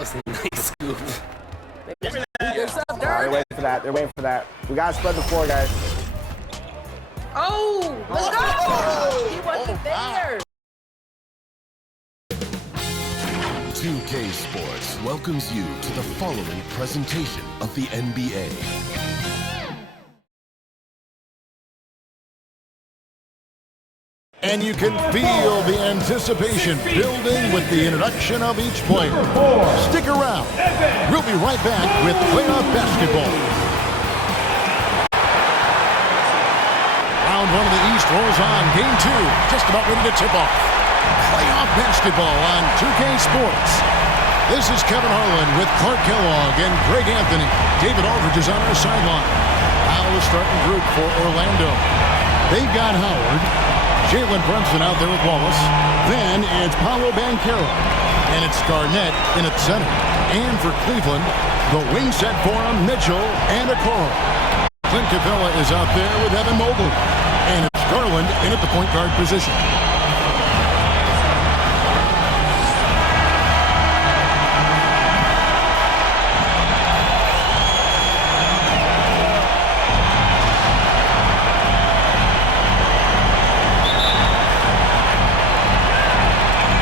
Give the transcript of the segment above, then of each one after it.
was a nice scoop. They're waiting for that. They're waiting for that. We gotta spread the floor, guys. Oh, let's go! He wasn't there. 2K Sports welcomes you to the following presentation of the NBA. And you can feel the anticipation building with the introduction of each player. Stick around. We'll be right back with playoff basketball. Round one of the East rolls on. Game two, just about ready to tip off. Playoff basketball on 2K Sports. This is Kevin Harlan with Clark Kellogg and Greg Anthony. David Aldridge is on our sideline. Now the starting group for Orlando. They've got Howard, Jalen Brunson out there with Wallace. Then it's Paolo Banchero. And it's Garnett in at center. And for Cleveland, the wing set for him, Mitchell and Okoro. Clint Capella is out there with Evan Mobley. And it's Garland in at the point guard position.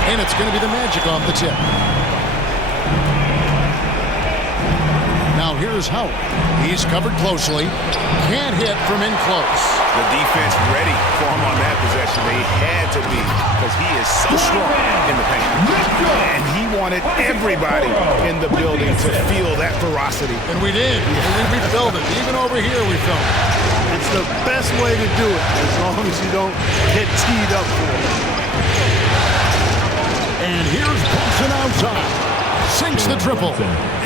And it's going to be the Magic off the tip. Now here's Howard. He's covered closely. Can't hit from in close. The defense ready for him on that possession. They had to be because he is so strong in the paint. And he wanted everybody in the building to feel that ferocity. And we did. We felt it. Even over here we felt it. It's the best way to do it as long as you don't get teed up for it. And here's Brunson outside. Sinks the triple.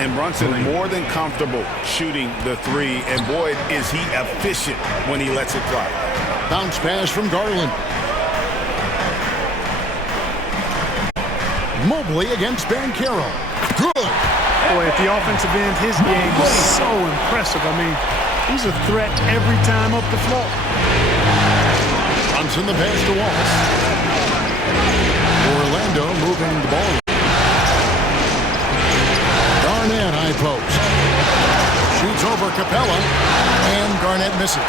And Brunson more than comfortable shooting the three. And boy, is he efficient when he lets it fly. Bounce pass from Garland. Mobley against Banchero. Good. Boy, at the offensive end, his game is so impressive. I mean, he's a threat every time up the floor. Brunson the pass to Wallace. Orlando moving the ball. Garnett high post. Shoots over Capella, and Garnett misses.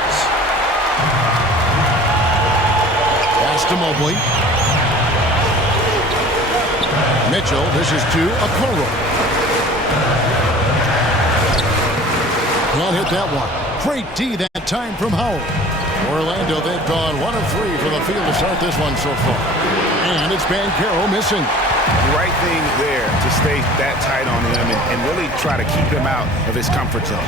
Pass to Mobley. Mitchell, this is to Okoro. Can't hit that one. Great D that time from Howard. Orlando, they've gone 1 of 3 for the field to start this one so far. And it's Banchero missing. Right thing there to stay that tight on him and really try to keep him out of his comfort zone.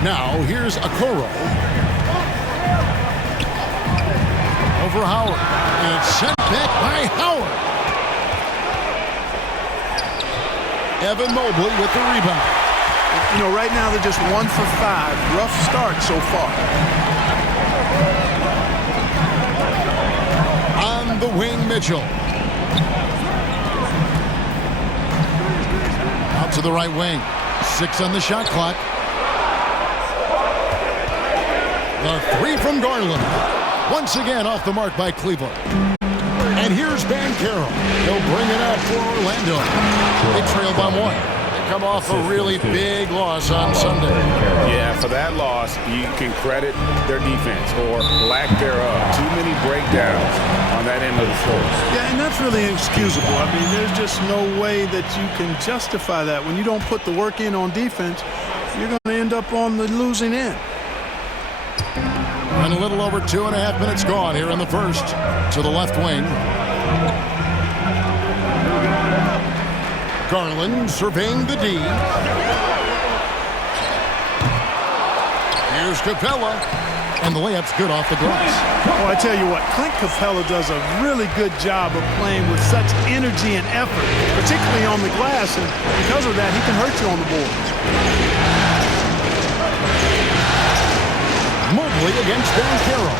Now here's Okoro. Over Howard. And it's sent back by Howard. Evan Mobley with the rebound. You know, right now they're just 1 for 5. Rough start so far. On the wing, Mitchell. Out to the right wing. 6 on the shot clock. The 3 from Garland. Once again off the mark by Cleveland. And here's Banchero. He'll bring it up for Orlando. They trail by 1. Come off a really big loss on Sunday. Yeah, for that loss, you can credit their defense or lack thereof. Too many breakdowns on that end of the floor. Yeah, and that's really inexcusable. I mean, there's just no way that you can justify that. When you don't put the work in on defense, you're going to end up on the losing end. And a little over 2.5 minutes gone here in the first. To the left wing. Garland surveying the D. Here's Capella. And the layup's good off the glass. Oh, I tell you what, Clint Capella does a really good job of playing with such energy and effort, particularly on the glass, and because of that, he can hurt you on the boards. Mobley against Banchero.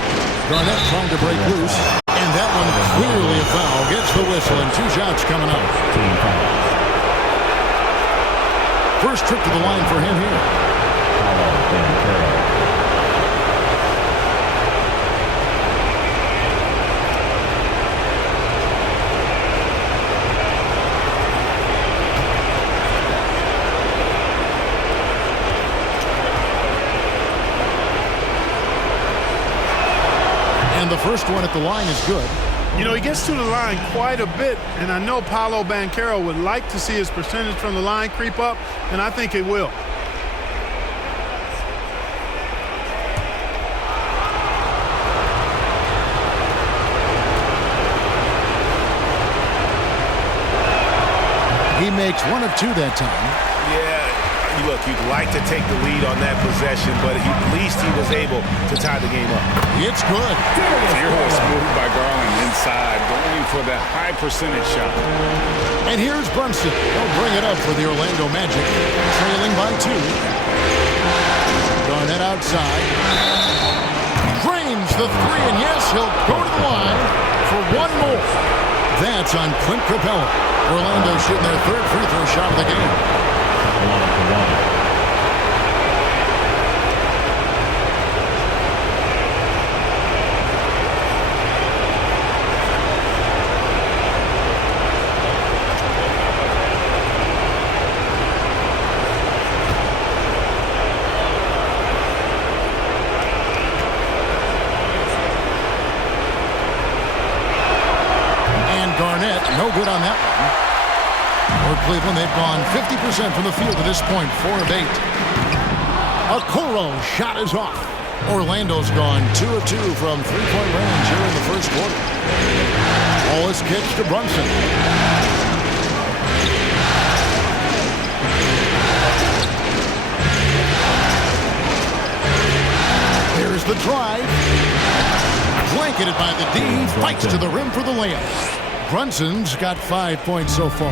Garnett trying to break loose. And that one clearly a foul. Gets the whistle, and 2 shots coming up. First trip to the line for him here. And the first one at the line is good. You know, he gets to the line quite a bit, and I know Paolo Banchero would like to see his percentage from the line creep up, and I think it will. He makes 1 of 2 that time. Yeah, look, you'd like to take the lead on that possession, but at least he was able to tie the game up. It's good. Fearless move by Garland inside, going for the high percentage shot. And here's Brunson. He'll bring it up for the Orlando Magic, trailing by 2. Garnett outside. Drains the 3, and yes, he'll go to the line for 1 more. That's on Clint Capella. Orlando shooting their 3rd free throw shot of the game. Garnett, no good on that one. For Cleveland, they've gone 50% from the field to this point, 4 of 8. Okoro shot is off. Orlando's gone 2 of 2 from 3-point range here in the first quarter. Wallace kicks to Brunson. Here's the drive. Blanketed by the D, fights to the rim for the layup. Brunson's got 5 points so far.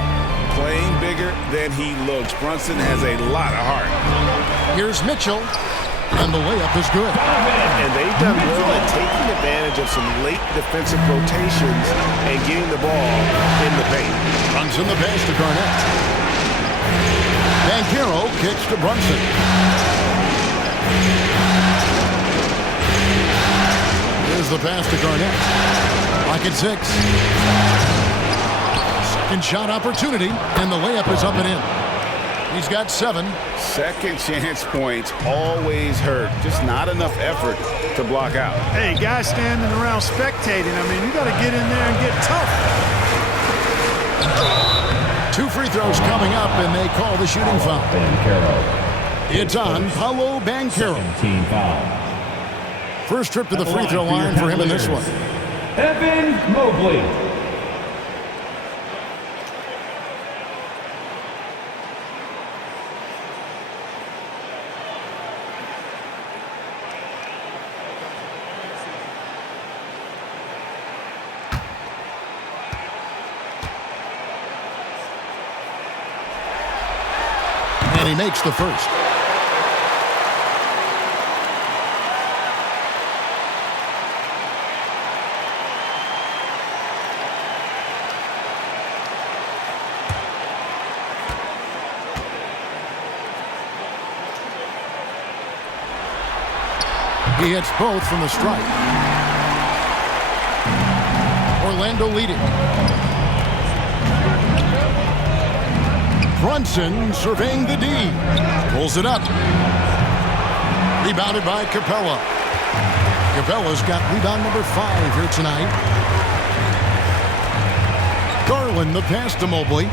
Playing bigger than he looks. Brunson has a lot of heart. Here's Mitchell, and the layup is good. And they've done well at taking advantage of some late defensive rotations and getting the ball in the paint. Brunson the pass to Garnett. Banchero kicks to Brunson. Here's the pass to Garnett. Lock at 6. Second shot opportunity, and the layup is up and in. He's got 7. Second chance points always hurt. Just not enough effort to block out. Hey, guys standing around spectating. I mean, you got to get in there and get tough. 2 free throws coming up, and they call the shooting foul. It's on Paolo Banchero. Team foul. First trip to the free throw line for him in this one. Evan Mobley. And he makes the first. He hits both from the stripe. Orlando leading. Brunson surveying the D. Pulls it up. Rebounded by Capella. Capella's got rebound number 5 here tonight. Garland the pass to Mobley.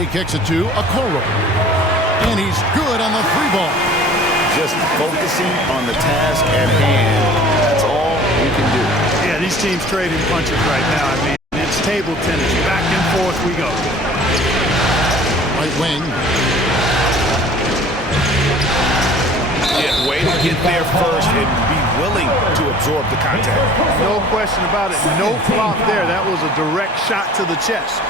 He kicks it to Okoro. And he's good on the 3-ball. Just focusing on the task at hand. That's all you can do. Yeah, these teams trading punches right now. I mean, it's table tennis. Back and forth we go. Right wing. Yeah, way to get there first and be willing to absorb the contact. No question about it. No flop there. That was a direct shot to the chest.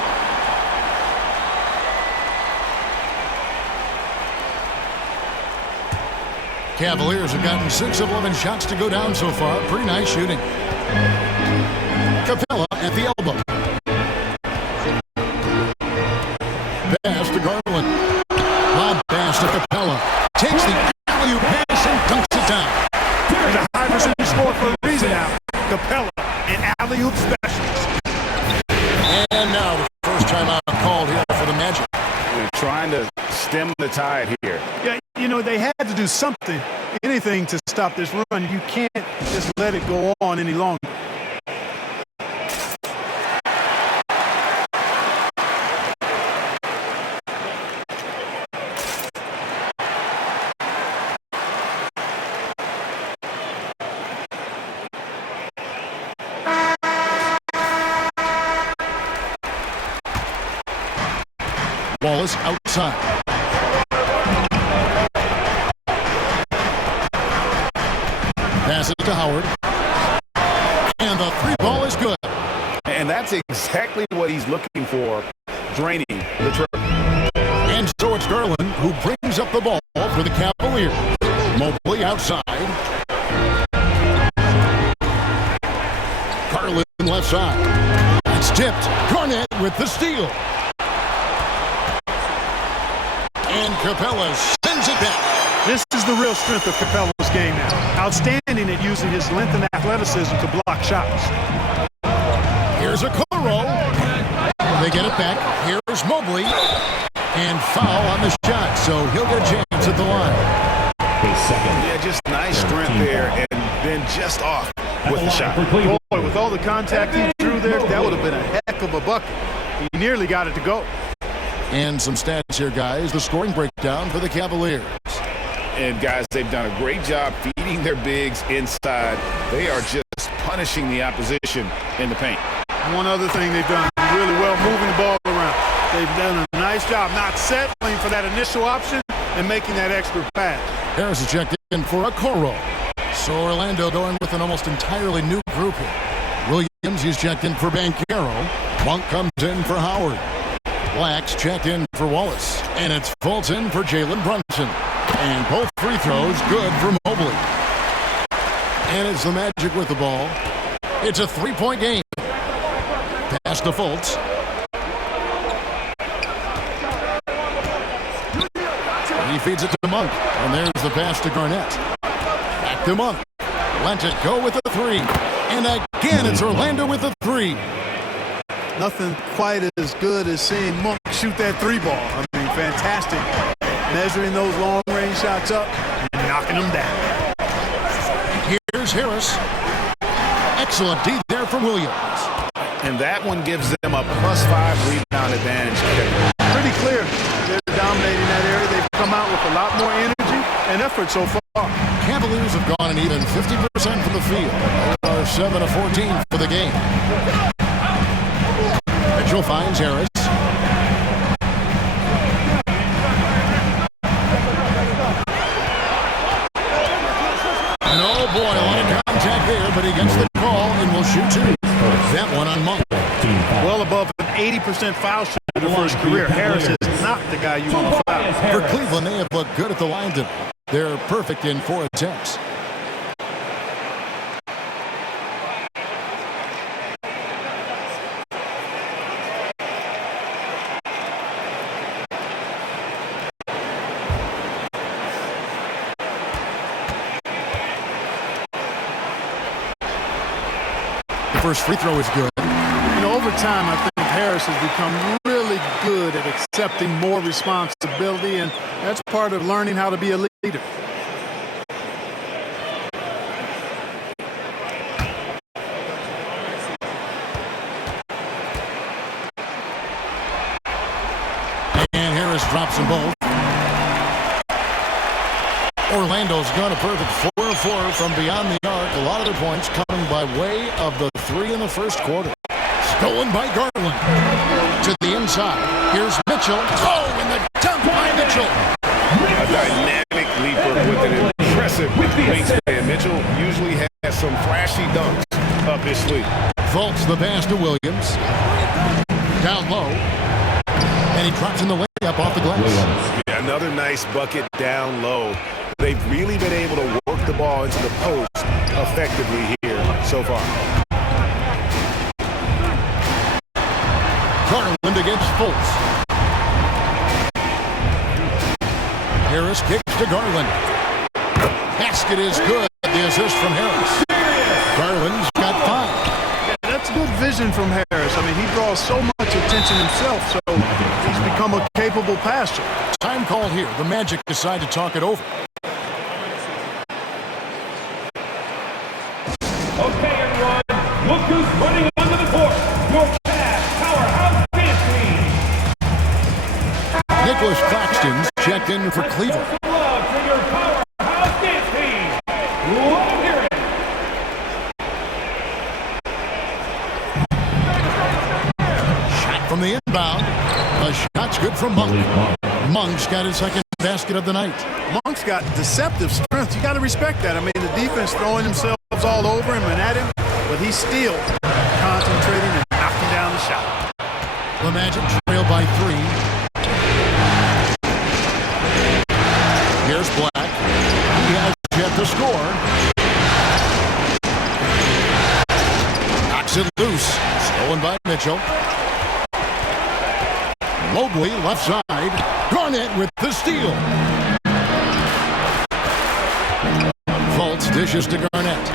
Cavaliers have gotten 6 of 11 shots to go down so far. Pretty nice shooting. Capella at the elbow. Pass to Garland. Lob pass to Capella. Takes the alley-oop pass and dunks it down. There's a high percentage score for a reason now. Capella, an alley-oop specialist. And now the first time out called here for the Magic. They're trying to stem the tide here. Yeah, you know, they had to do something. anything to stop this run. You can't just let it go on any longer. Wallace outside. Passes to Howard. And the three ball is good. And that's exactly what he's looking for, draining the trip. And so it's Garland who brings up the ball for the Cavaliers. Mobley outside. Garland left side. It's tipped. Garnett with the steal. And Capella sends it back. This is the real strength of Capella's game now. Outstanding at using his length and athleticism to block shots. Here's a Kuro. They get it back. Here's Mobley. And foul on the shot, so he'll get a chance at the line. Yeah, just nice strength there, and then just off with the shot. Boy, with all the contact he drew there, that would have been a heck of a bucket. He nearly got it to go. And some stats here, guys. The scoring breakdown for the Cavaliers. And, guys, they've done a great job feeding their bigs inside. They are just punishing the opposition in the paint. One other thing they've done really well, moving the ball around. They've done a nice job not settling for that initial option and making that extra pass. Harris is checked in for a Kuro. So Orlando going with an almost entirely new group here. Williams, he's checked in for Banchero. Monk comes in for Howard. Black's checked in for Wallace. And it's Fulton for Jalen Brunson. And both free throws good for Mobley. And it's the Magic with the ball. It's a three-point game. Pass to Fultz. He feeds it to Monk. And there's the pass to Garnett. Back to Monk. Lets it go with the three. And again, it's Orlando with the three. Nothing quite as good as seeing Monk shoot that three ball. I mean, fantastic. Measuring those long-range shots up and knocking them down. Here's Harris. Excellent D there from Williams. And that one gives them a +5 rebound advantage. Pretty clear. They're dominating that area. They've come out with a lot more energy and effort so far. Cavaliers have gone an even 50% from the field. They are 7 of 14 for the game. Mitchell finds Harris. And oh boy, a lot of contact there, but he gets the call and will shoot two. That one on Monk. Well above an 80% foul shooter for his career. Harris is not the guy you want to foul. For Cleveland, they have looked good at the line today. They're perfect in 4 attempts. The first free throw is good. You know, over time, I think Harris has become really good at accepting more responsibility, and that's part of learning how to be a leader. And Harris drops them both. Orlando's got a perfect 4 of 4 from beyond the arc. A lot of their points coming by way of the 3 in the first quarter. Stolen by Garland. To the inside. Here's Mitchell. Oh, and the dunk by Mitchell. A dynamic leaper with an impressive wingspan. Mitchell usually has some flashy dunks up his sleeve. Fultz the pass to Williams. Down low. And he drops in the layup off the glass. Yeah, another nice bucket down low. They've really been able to work the ball into the post effectively here so far. Garland against Fultz. Harris kicks to Garland. Basket is good. The assist from Harris. Garland's got 5. That's good vision from Harris. I mean, he draws so much attention himself, so he's become a capable passer. Time called here. The Magic decide to talk it over. Okay, everyone. Look who's running onto the court. Your fast powerhouse dance team. Nicholas Claxton's checked in for Cleveland. Love for your powerhouse dance team. Let them hear it. Shot from the inbound. A shot's good from Monk. Monk's got his second basket of the night. Monk's got deceptive strength. You got to respect that. I mean, the defense throwing themselves all over him and at him, but he's still concentrating and knocking down the shot. The Magic trail by 3. Here's Black. He has yet to score. Knocks it loose. Stolen by Mitchell. Mobley left side. Garnett with the steal. Fultz dishes to Garnett.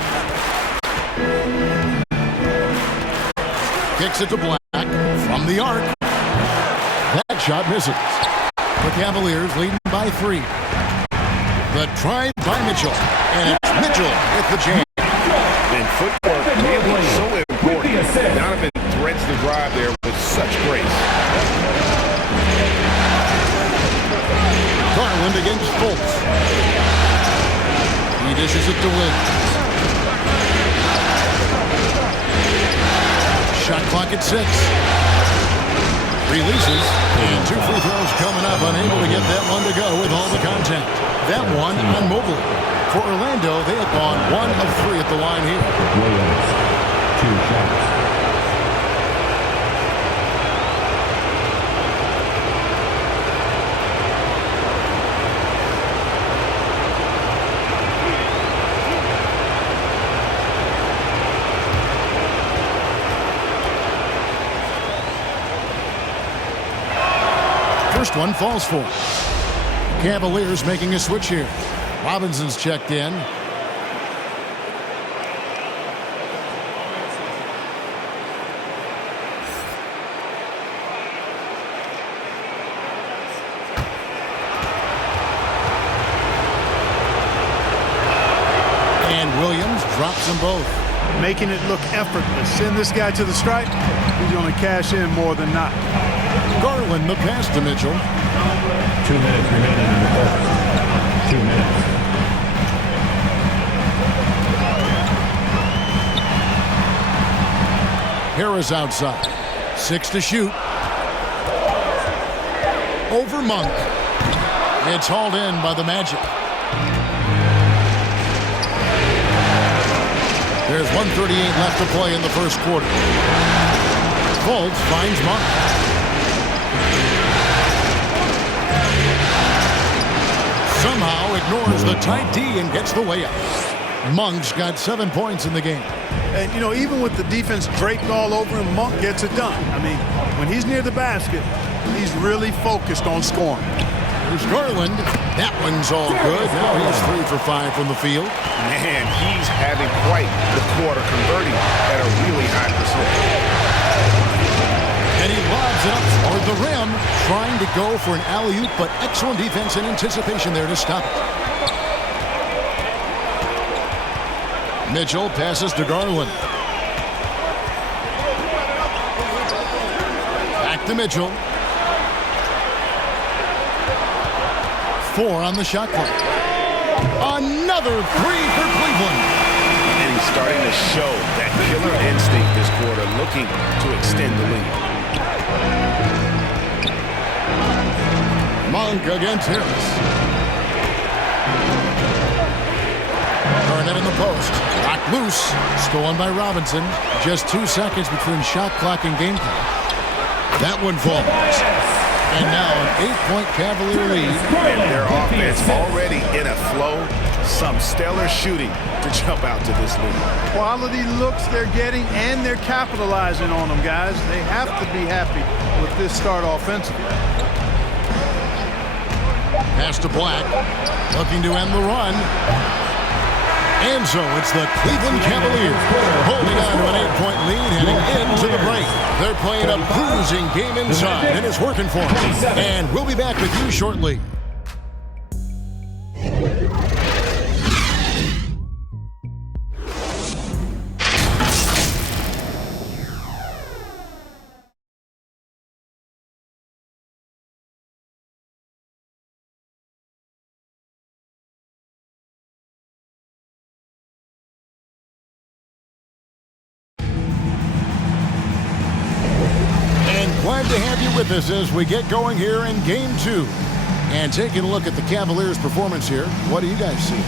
Kicks it to Black from the arc. That shot misses. The Cavaliers leading by 3. The try by Mitchell. And it's Mitchell with the jam. And footwork really so important. Donovan threads the drive there with such grace. Garland against Fultz. He dishes it to Williams. Shot clock at 6. Releases. And 2 free throws coming up. Unable to get that one to go with all the contact. That one on Mobley. For Orlando, they have gone 1 of 3 at the line here. Williams, 2 shots. First one falls for. Cavaliers making a switch here. Robinson's checked in. And Williams drops them both. Making it look effortless. Send this guy to the stripe. He's going to cash in more than not. Garland the pass to Mitchell. 2 minutes remaining in the first. 2 minutes. Harris outside. 6 to shoot. Over Monk. It's hauled in by the Magic. There's 1:38 left to play in the first quarter. Fultz finds Monk. Somehow ignores the tight D and gets the layup. Monk's got 7 points in the game. And, you know, even with the defense draped all over him, Monk gets it done. I mean, when he's near the basket, he's really focused on scoring. There's Garland. That one's all good. Now he's 3 for 5 from the field. Man, he's having quite the quarter, converting at a really high percentage. And he lobs it up toward the rim, trying to go for an alley-oop, but excellent defense and anticipation there to stop it. Mitchell passes to Garland. Back to Mitchell. 4 on the shot clock. Another 3 for Cleveland. And he's starting to show that killer instinct this quarter, looking to extend the lead. Monk against Harris. Garnett in the post. Knocked loose. Stolen by Robinson. Just 2 seconds between shot clock and game clock. That one falls. And now an 8-point Cavalier lead. And their offense already in a flow. Some stellar shooting to jump out to this lead. Quality looks they're getting, and they're capitalizing on them, guys. They have to be happy with this start offensively. Pass to Black. Looking to end the run. And so it's the Cleveland Cavaliers holding on to an 8-point lead heading into the break. They're playing a bruising game inside, and it's working for them. And we'll be back with you shortly. with us as we get going here in Game 2. And taking a look at the Cavaliers' performance here, what do you guys see?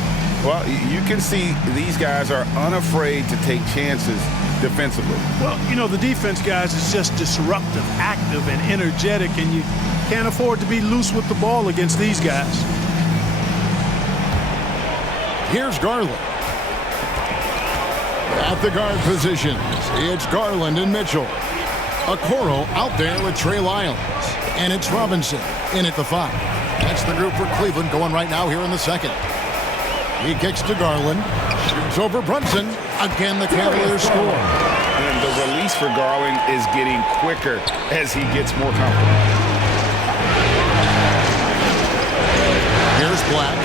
Well, you can see these guys are unafraid to take chances defensively. Well, you know, the defense, guys, is just disruptive, active, and energetic, and you can't afford to be loose with the ball against these guys. Here's Garland. At the guard positions, it's Garland and Mitchell. Okoro out there with Trey Lyles. And it's Robinson in at the 5. That's the group for Cleveland going right now here in the second. He kicks to Garland. Shoots over Brunson. Again, the Cavaliers score. And the release for Garland is getting quicker as he gets more comfortable. Here's Black.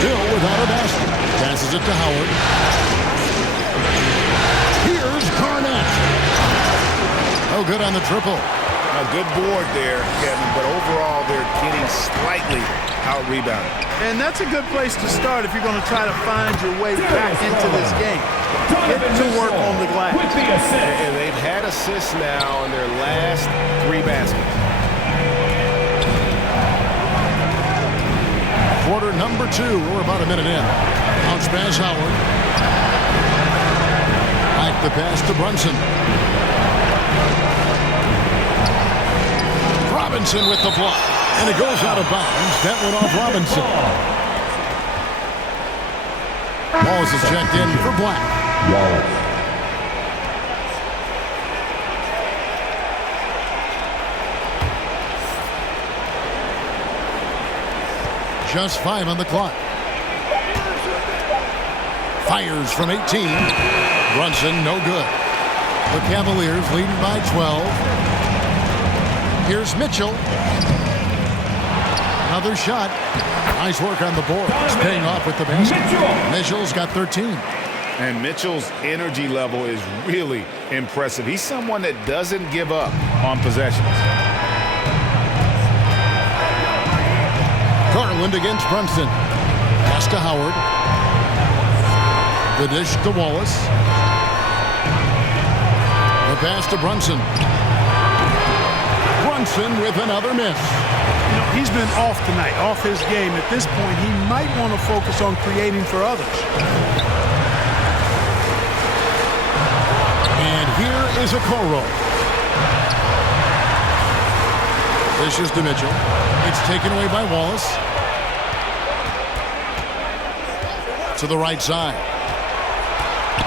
Still without a basket. Passes it to Howard. Here's Garnett. Oh, good on the triple. A good board there, Kevin, but overall they're getting slightly out-rebounded. And that's a good place to start if you're going to try to find your way back into this game. Get to work on the glass. And they've had assists now in their last 3 baskets. Quarter number 2. We're about a minute in. Bounce pass Howard. Like the pass to Brunson. Robinson with the block. And it goes out of bounds. That went off Robinson. Wallace is checked in for Black. Just 5 on the clock. Fires from 18. Brunson, no good. The Cavaliers leading by 12. Here's Mitchell. Another shot. Nice work on the board. It's paying off with the basket. Mitchell's got 13. And Mitchell's energy level is really impressive. He's someone that doesn't give up on possessions. Garland against Brunson. Pass to Howard. The dish to Wallace. The pass to Brunson. Brunson with another miss. You know, he's been off tonight, off his game. At this point, he might want to focus on creating for others. And here is Okoro. Dishes to Mitchell. It's taken away by Wallace. To the right side.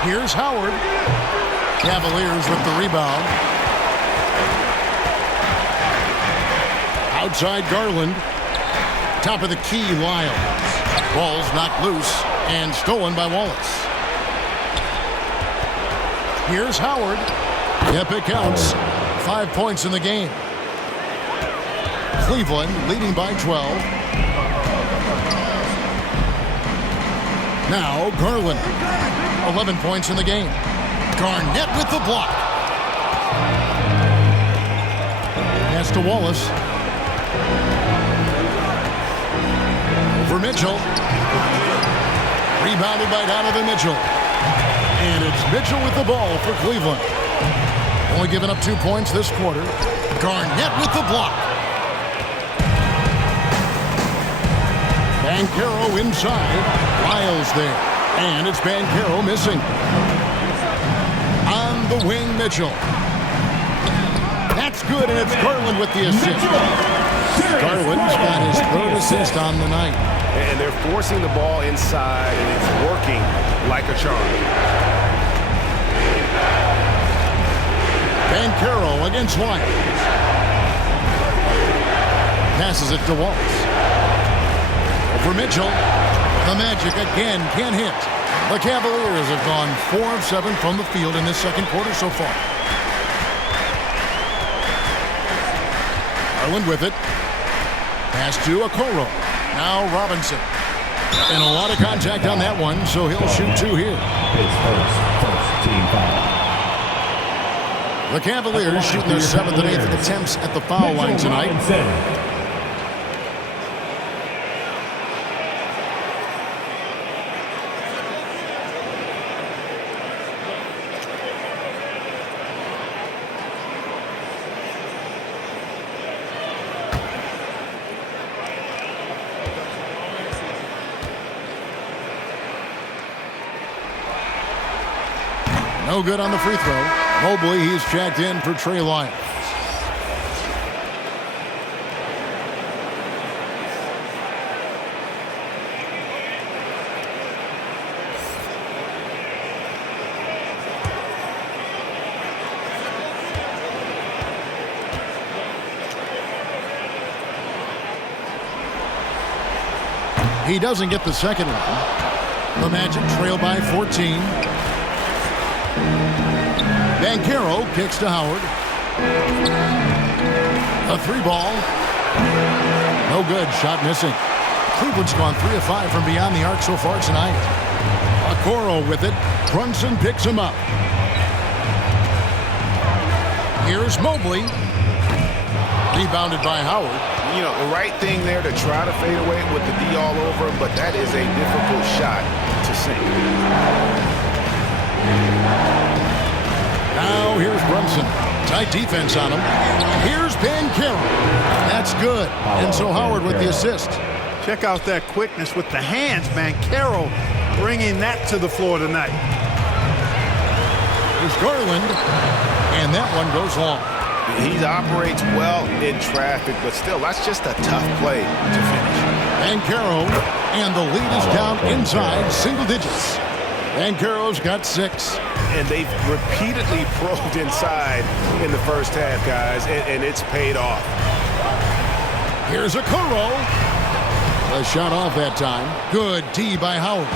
Here's Howard. Cavaliers with the rebound. Outside Garland. Top of the key, Lyles. Ball's knocked loose and stolen by Wallace. Here's Howard. Yep, it counts. 5 points in the game. Cleveland leading by 12. Now Garland. 11 points in the game. Garnett with the block. Pass to Wallace. For Mitchell. Rebounded by Donovan Mitchell. And it's Mitchell with the ball for Cleveland. Only giving up 2 points this quarter. Garnett with the block. Banchero inside. Lyles there. And it's Banchero missing. On the wing, Mitchell. That's good, and it's Garland with the assist. Garland's got his 3rd assist on the night. And they're forcing the ball inside, and it's working like a charm. Banchero against Lyles. Passes it to Wallace. Over Mitchell. The Magic again can't hit. The Cavaliers have gone 4 of 7 from the field in this second quarter so far. Garland with it. Pass to Okoro. Now Robinson. And a lot of contact on that one, so he'll shoot 2 here. First team foul. The Cavaliers shooting their 7th and 8th attempts at the foul line tonight. No good on the free throw. Mobley, he's checked in for Trey Lyons. He doesn't get the second one. The Magic trail by 14. Banchero kicks to Howard. A three ball. No good. Shot missing. Cleveland's gone 3 of 5 from beyond the arc so far tonight. Okoro with it. Brunson picks him up. Here's Mobley. Rebounded by Howard. You know, the right thing there to try to fade away with the D all over, but that is a difficult shot to sink. Now here's Brunson. Tight defense on him. Here's Banchero. That's good. And so Howard with the assist. Check out that quickness with the hands. Banchero bringing that to the floor tonight. Here's Garland. And that one goes long. He operates well in traffic, but still, that's just a tough play to finish. Banchero, and the lead is down inside single digits. Banchero's got 6. And they've repeatedly probed inside in the first half, guys, and it's paid off. Here's Okoro. A shot off that time. Good D by Howard.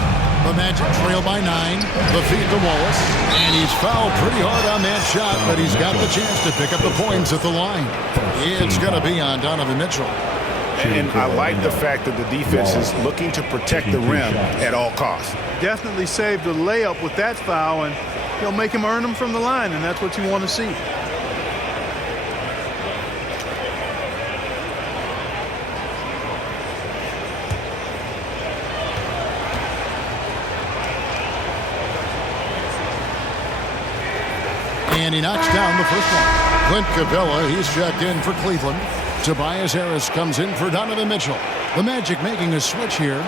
The Magic trail by 9. The feed to Wallace. And he's fouled pretty hard on that shot, but he's got the chance to pick up the points at the line. It's going to be on Donovan Mitchell. And I like the fact that the defense is looking to protect the rim at all costs. Definitely saved the layup with that foul, and he'll make him earn them from the line, and that's what you want to see. And he knocks down the first one. Clint Capella, he's checked in for Cleveland. Tobias Harris comes in for Donovan Mitchell. The Magic making a switch here.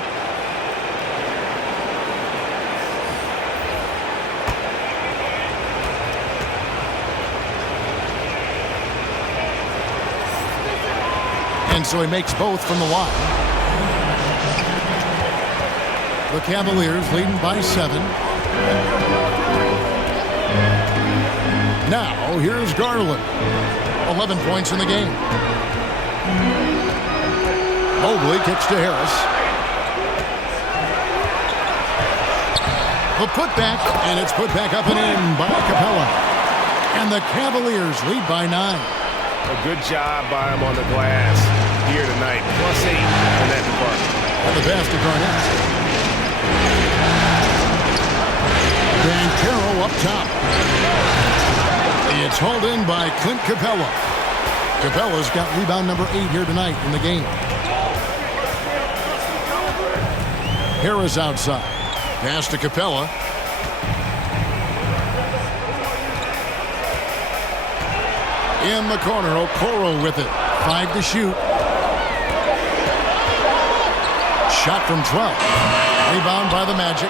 And so he makes both from the line. The Cavaliers leading by 7. Now, here's Garland. 11 points in the game. Mobley kicks to Harris. The putback, and it's put back up and in by Capella. And the Cavaliers lead by 9. A good job by him on the glass here tonight. +8 in that department. And the pass to Garnett. Banchero up top. It's hauled in by Clint Capella. Capella's got rebound number 8 here tonight in the game. Harris outside. Pass to Capella. In the corner, Okoro with it. 5 to shoot. Shot from 12. Rebound by the Magic.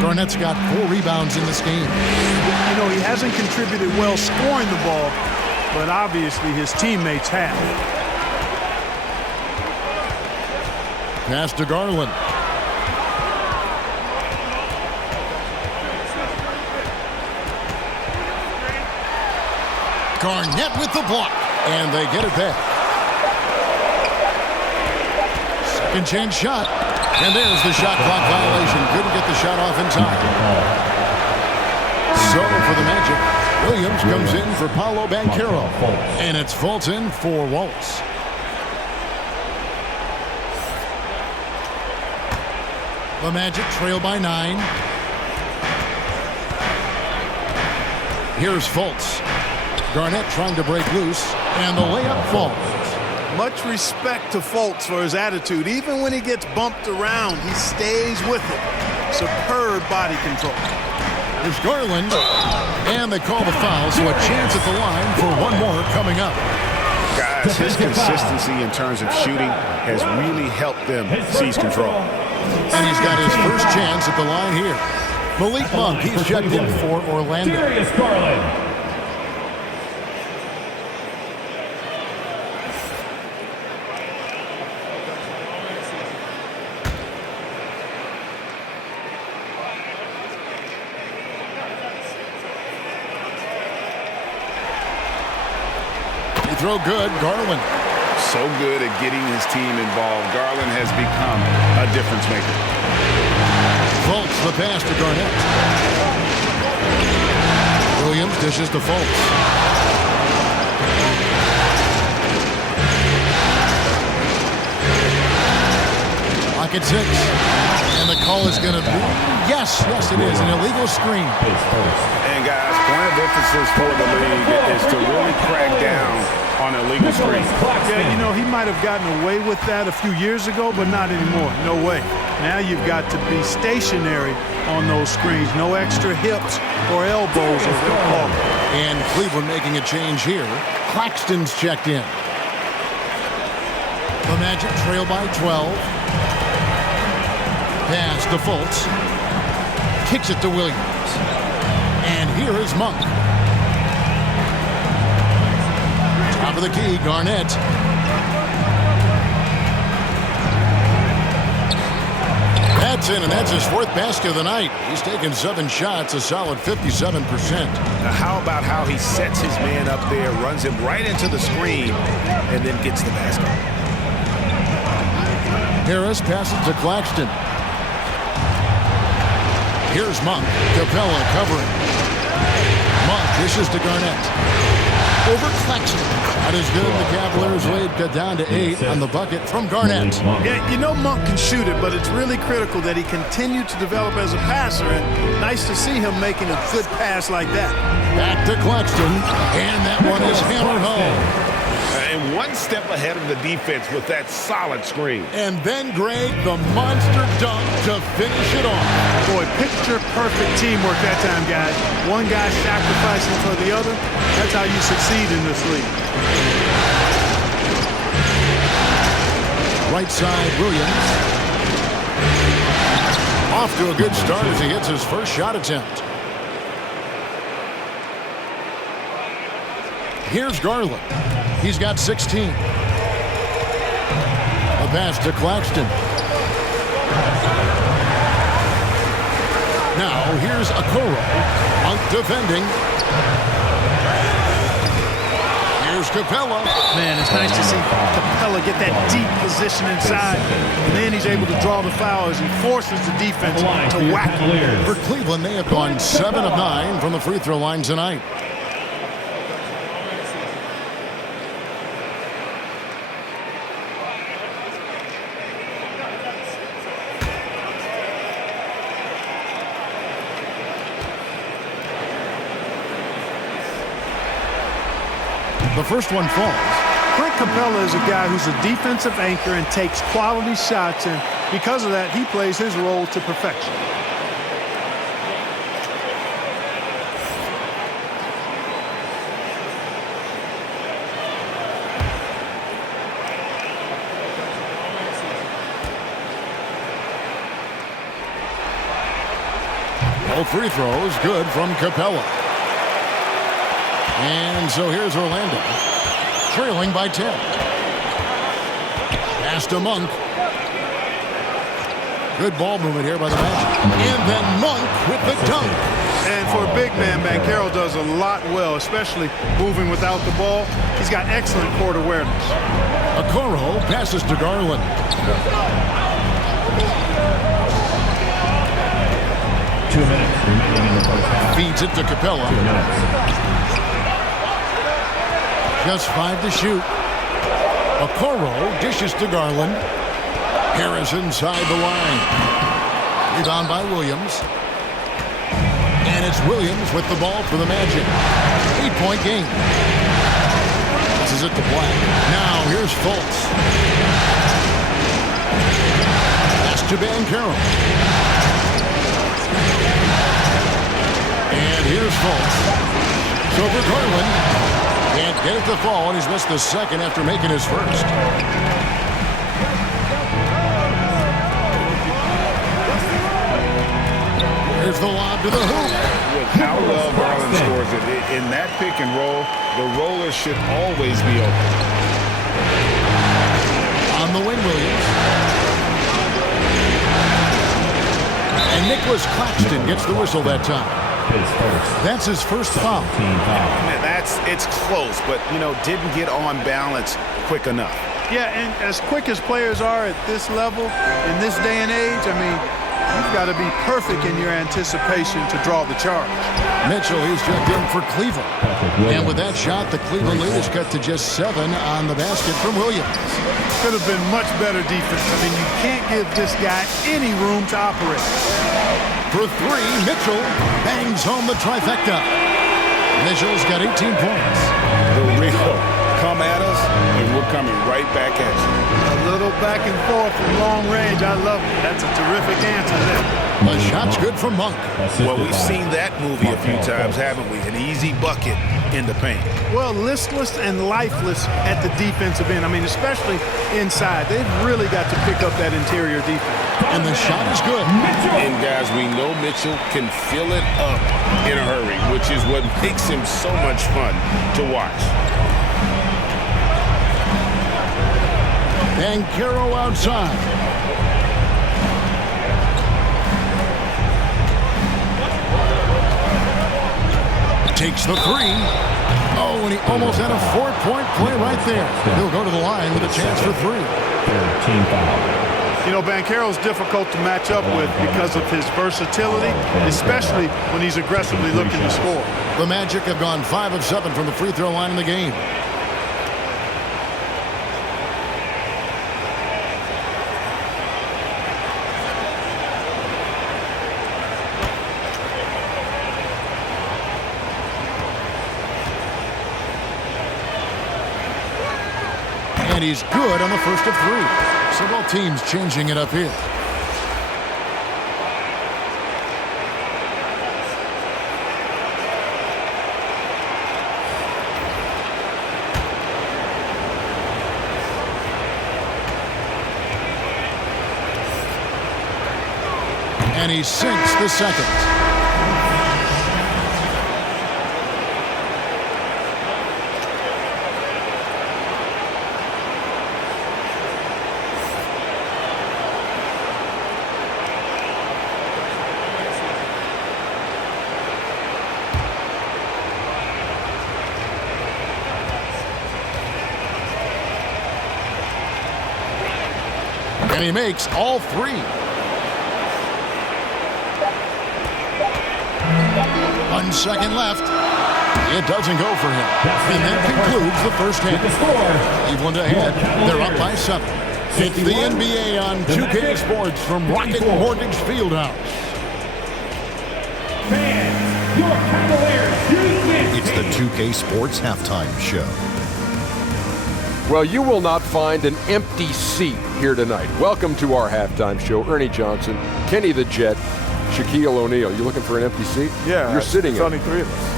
Garnett's got 4 rebounds in this game. You know, he hasn't contributed well scoring the ball, but obviously his teammates have. Pass to Garland. Garnett with the block, and they get it back. Second chance shot, and there's the shot clock violation. Couldn't get the shot off in time. So for the Magic, Williams comes in for Paolo Banchero, and it's Fulton for Waltz. The Magic trail by 9. Here's Fultz. Garnett trying to break loose, and the layup falls. Much respect to Fultz for his attitude. Even when he gets bumped around, he stays with it. Superb body control. There's Garland, and they call the foul, so a chance at the line for one more coming up. Guys, his consistency in terms of shooting has really helped them seize control. And he's got his first chance at the line here. Malik Monk, he's checked in for Orlando. Darius Garland. They throw good, Garland. So good at getting his team involved. Garland has become a difference maker. Fultz, the pass to Garnett. Williams dishes to Fultz. Lock at 6. And the call is going to be, yes, it is, an illegal screen. And guys, point of emphasis for the league is to really crack down on illegal screens. Yeah, you know, he might have gotten away with that a few years ago, but not anymore. No way. Now you've got to be stationary on those screens. No extra hips or elbows, as they'll call it. And Cleveland making a change here. Claxton's checked in. The Magic trail by 12. Pass to Fultz. Kicks it to Williams. And here is Monk. Top of the key, Garnett. That's in, and that's his 4th basket of the night. He's taken 7 shots, a solid 57%. Now, how about how he sets his man up there, runs him right into the screen, and then gets the basket. Harris passes to Claxton. Here's Monk. Capella covering. Monk dishes to Garnett. Over Claxton. That is good. The Cavaliers lead down to 8 on the bucket from Garnett. Yeah, you know Monk can shoot it, but it's really critical that he continue to develop as a passer, and nice to see him making a good pass like that. Back to Claxton, and that one is hammered home. And one step ahead of the defense with that solid screen. And then Greg, the monster dunk to finish it off. Boy, picture-perfect teamwork that time, guys. One guy sacrificing for the other. That's how you succeed in this league. Right side, Williams. Off to a good start as he hits his first shot attempt. Here's Garland. He's got 16. A pass to Claxton. Now here's Okoro. Monk defending. Here's Capella. Man, it's nice to see Capella get that deep position inside. And then he's able to draw the foul as he forces the defense to whack him. For Cleveland, they have gone 7 of 9 from the free throw line tonight. The first one falls. Clint Capella is a guy who's a defensive anchor and takes quality shots, and because of that, he plays his role to perfection. Both free throws good from Capella. And so here's Orlando, trailing by 10. Pass to Monk. Good ball movement here by the Magic. And then Monk with the dunk. And for a big man, Banchero does a lot well, especially moving without the ball. He's got excellent court awareness. Okoro passes to Garland. Two minutes remaining in the first half. Feeds it to Capella. 2 minutes. Just 5 to shoot. Okoro dishes to Garland. Harris inside the line. Rebound by Williams. And it's Williams with the ball for the Magic. 8-point game. This is it to Black. Now here's Fultz. Pass to Banchero. And here's Fultz. So for Garland. Can't get it to fall, and he's missed the second after making his first. There's the lob to the hoop. With how well Garland scores it, in that pick and roll, the roller should always be open. On the wing, Williams. And Nicholas Claxton gets the whistle that time. That's his first foul. It's close, but, didn't get on balance quick enough. Yeah, and as quick as players are at this level, in this day and age, you've got to be perfect in your anticipation to draw the charge. Mitchell, he's checked in for Cleveland. And with that shot, the Cleveland lead is cut to just 7 on the basket from Williams. Could have been much better defense. You can't give this guy any room to operate. For 3, Mitchell bangs home the trifecta. Mitchell's got 18 points. The real come at us, and we're coming right back at you. A little back and forth from long range. I love it. That's a terrific answer there. The shot's good from Monk. Well, we've seen that movie a few times, haven't we? An easy bucket in the paint. Well, listless and lifeless at the defensive end. Especially inside. They've really got to pick up that interior defense. And the shot is good. And, guys, we know Mitchell can fill it up in a hurry, which is what makes him so much fun to watch. And Caro outside. Takes the 3. Oh, and he almost had a 4-point play right there. He'll go to the line with a chance for 3. Team foul. Banchero's difficult to match up with because of his versatility, especially when he's aggressively looking to score. The Magic have gone 5 of 7 from the free throw line in the game. And he's good on the first of 3. So both teams changing it up here. And he sinks the second. And he makes all 3. 1 second left. It doesn't go for him. And that concludes the first half. Cleveland ahead. They're up by 7. It's the NBA on 2K Sports from Rocket Mortgage Fieldhouse. Fans, your Cavaliers. It's the 2K Sports Halftime Show. Well, you will not find an empty seat here tonight. Welcome to our halftime show. Ernie Johnson, Kenny the Jet, Shaquille O'Neal. You looking for an empty seat? Yeah. You're sitting in. in. Only 3 of us.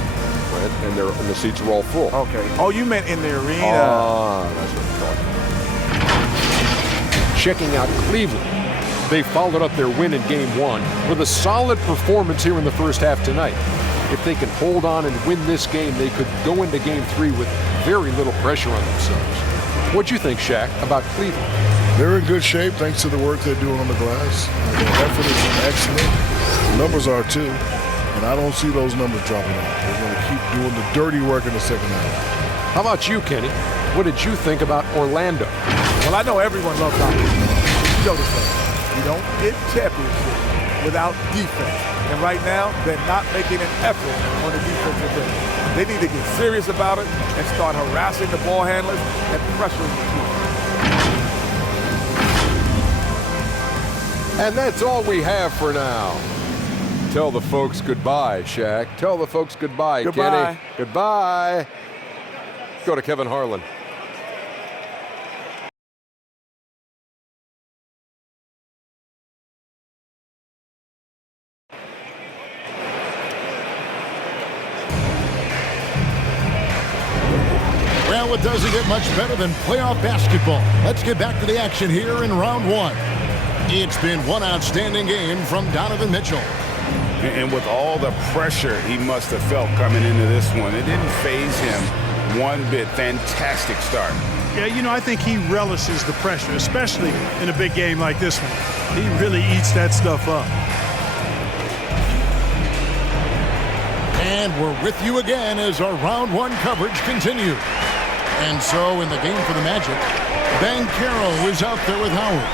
Right, and the seats are all full. Okay. Oh, you meant in the arena. That's what I'm talking about. Checking out Cleveland. They followed up their win in Game 1 with a solid performance here in the first half tonight. If they can hold on and win this game, they could go into Game 3 with very little pressure on themselves. What'd you think, Shaq, about Cleveland? They're in good shape thanks to the work they're doing on the glass. Their effort is excellent. The numbers are too. And I don't see those numbers dropping off. They're going to keep doing the dirty work in the second half. How about you, Kenny? What did you think about Orlando? Well, I know everyone loves hockey. You know the thing. You don't get championships without defense. And right now, they're not making an effort on the defensive end. They need to get serious about it and start harassing the ball handlers and pressuring the team. And that's all we have for now. Tell the folks goodbye, Shaq. Tell the folks goodbye, Goodbye. Kenny. Goodbye. Go to Kevin Harlan. Well, it doesn't get much better than playoff basketball. Let's get back to the action here in round 1. It's been one outstanding game from Donovan Mitchell. And with all the pressure he must have felt coming into this one, it didn't faze him one bit. Fantastic start. Yeah, you know, I think he relishes the pressure, especially in a big game like this one. He really eats that stuff up. And we're with you again as our round one coverage continues. And so in the game for the Magic, Banchero is out there with Howard.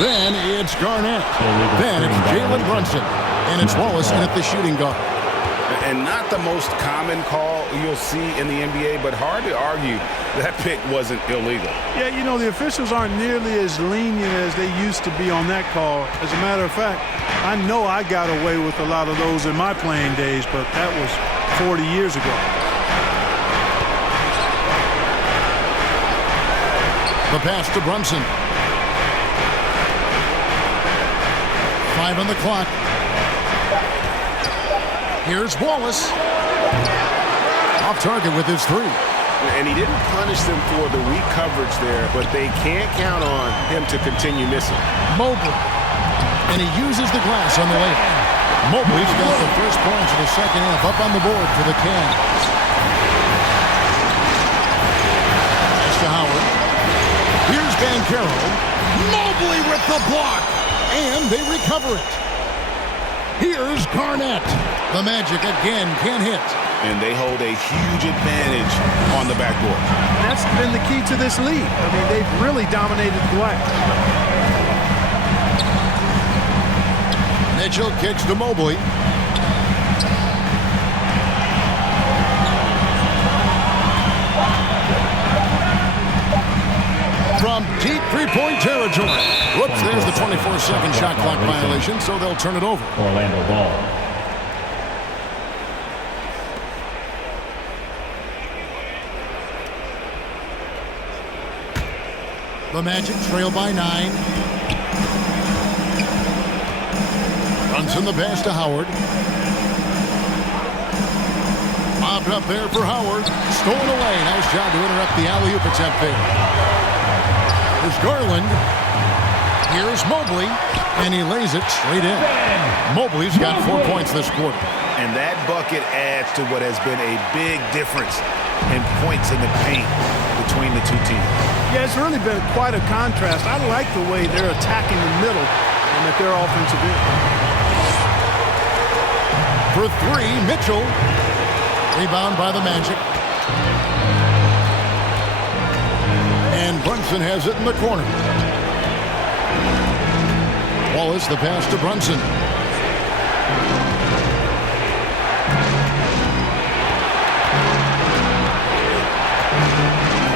Then it's Garnett. Then it's Jalen Brunson. And it's Wallace in at the shooting guard. And not the most common call you'll see in the NBA, but hard to argue that pick wasn't illegal. Yeah, you know, the officials aren't nearly as lenient as they used to be on that call. As a matter of fact, I know I got away with a lot of those in my playing days, but that was 40 years ago. The pass to Brunson. 5 on the clock. Here's Wallace. Off target with his 3. And he didn't punish them for the weak coverage there, but they can't count on him to continue missing. Mobley. And he uses the glass on the layup. Mobley's got the first points of the second half up on the board for the Cavs. Pass to Howard. Here's Banchero. Mobley with the block. And they recover it. Here's Garnett. The Magic again can't hit. And they hold a huge advantage on the backboard. That's been the key to this league. I mean, they've really dominated the glass. Mitchell kicks to Mobley. From deep three-point territory. Whoops, there's the 24-second shot clock violation, so they'll turn it over. Orlando ball. The Magic trail by 9. Brunson the pass to Howard. Mobbed up there for Howard. Stolen away. Nice job to interrupt the alley-oop attempt there. There's Garland. Here's Mobley. And he lays it straight in. Mobley's got 4 points this quarter. And that bucket adds to what has been a big difference in points in the paint between the two teams. Yeah, it's really been quite a contrast. I like the way they're attacking the middle and at their offensive end. For 3, Mitchell. Rebound by the Magic. And Brunson has it in the corner. Wallace the pass to Brunson.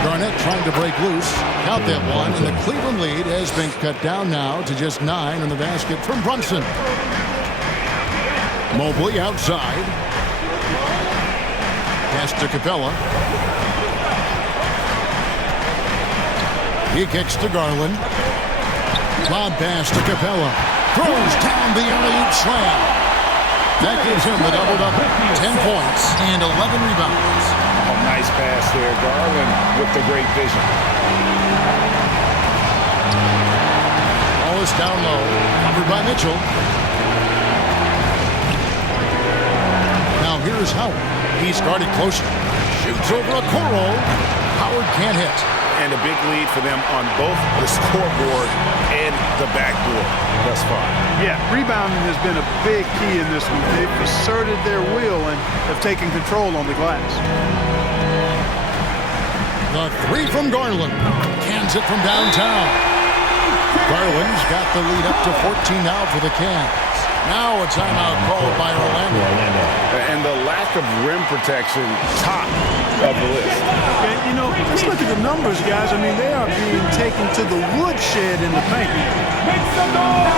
Garnett trying to break loose. Count that one. And the Cleveland lead has been cut down now to just 9 in the basket from Brunson. Mobley outside. Pass to Capella. He kicks to Garland. Lob pass to Capella. Throws down the alley-oop slam. That gives him the double-double. 10 points and 11 rebounds. Oh, nice pass there. Garland with the great vision. Wallace down low. Covered by Mitchell. Now here's Howard. He started closer. Shoots over a Okoro. Howard can't hit. And a big lead for them on both the scoreboard and the backboard thus far. Yeah, rebounding has been a big key in this one. They've asserted their will and have taken control on the glass. The 3 from Garland. Cans it from downtown. Garland's got the lead up to 14 now for the Cavs. Now a timeout called by Orlando. And the lack of rim protection, top of the list. And, you know, let's look at the numbers, guys. I mean, they are being taken to the woodshed in the paint. Make some noise!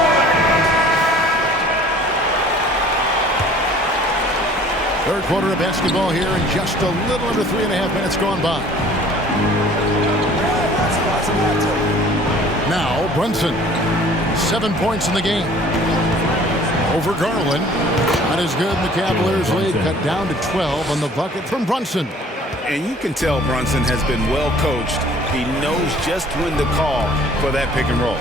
Third quarter of basketball here, and just a little under 3.5 minutes gone by. Now Brunson, 7 points in the game. Over Garland. Not as good in the Cavaliers lead. Cut down to 12 on the bucket from Brunson. And you can tell Brunson has been well coached. He knows just when to call for that pick and roll.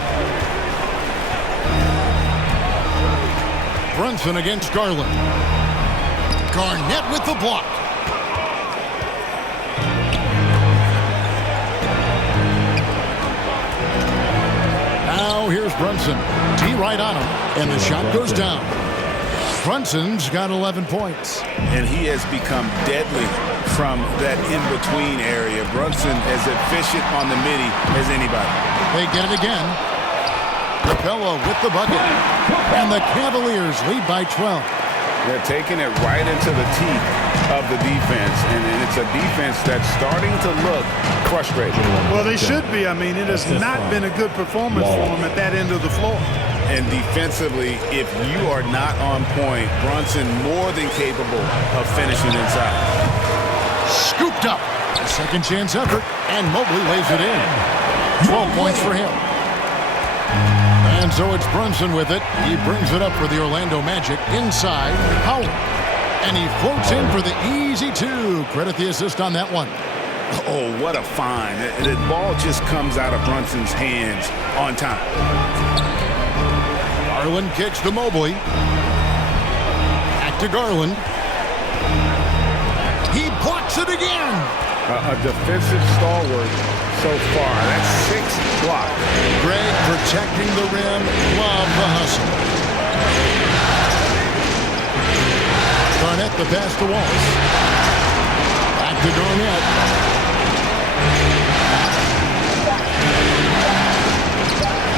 Brunson against Garland. Garnett with the block. Now here's Brunson. T right on him, and the shot goes down. Brunson's got 11 points. And he has become deadly from that in-between area. Brunson as efficient on the midi as anybody. They get it again. Capella with the bucket. And the Cavaliers lead by 12. They're taking it right into the teeth of the defense, and it's a defense that's starting to look frustrated. Well, they should be. I mean, it has not been a good performance for them at that end of the floor. And defensively, if you are not on point, Brunson more than capable of finishing inside. Scooped up. A second chance effort, and Mobley lays it in. 12 points for him. And so it's Brunson with it. He brings it up for the Orlando Magic inside Howard. And he floats in for the easy two. Credit the assist on that one. Oh, what a find. The ball just comes out of Brunson's hands on time. Garland kicks to Mobley. Back to Garland. He blocks it again. A defensive stalwart so far. That's 6 blocks. Greg protecting the rim. Love the hustle. Garnett the pass to Wallace. Back to Garnett.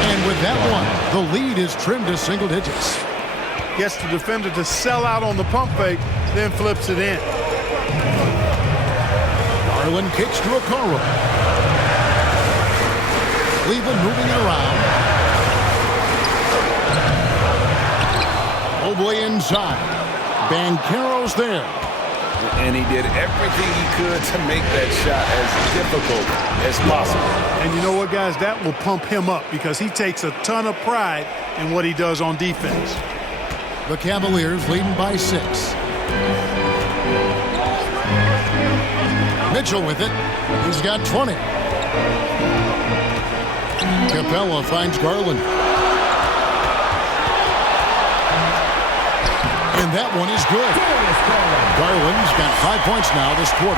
And with that one, the lead is trimmed to single digits. Gets the defender to sell out on the pump fake, then flips it in. Garland kicks to Okoro. Cleveland moving it around. Mobley inside. Banchero's there. And he did everything he could to make that shot as difficult as possible. And you know what, guys? That will pump him up because he takes a ton of pride in what he does on defense. The Cavaliers leading by 6. Mitchell with it. He's got 20. Capella finds Garland. And that one is good. Garland's got 5 points now this quarter.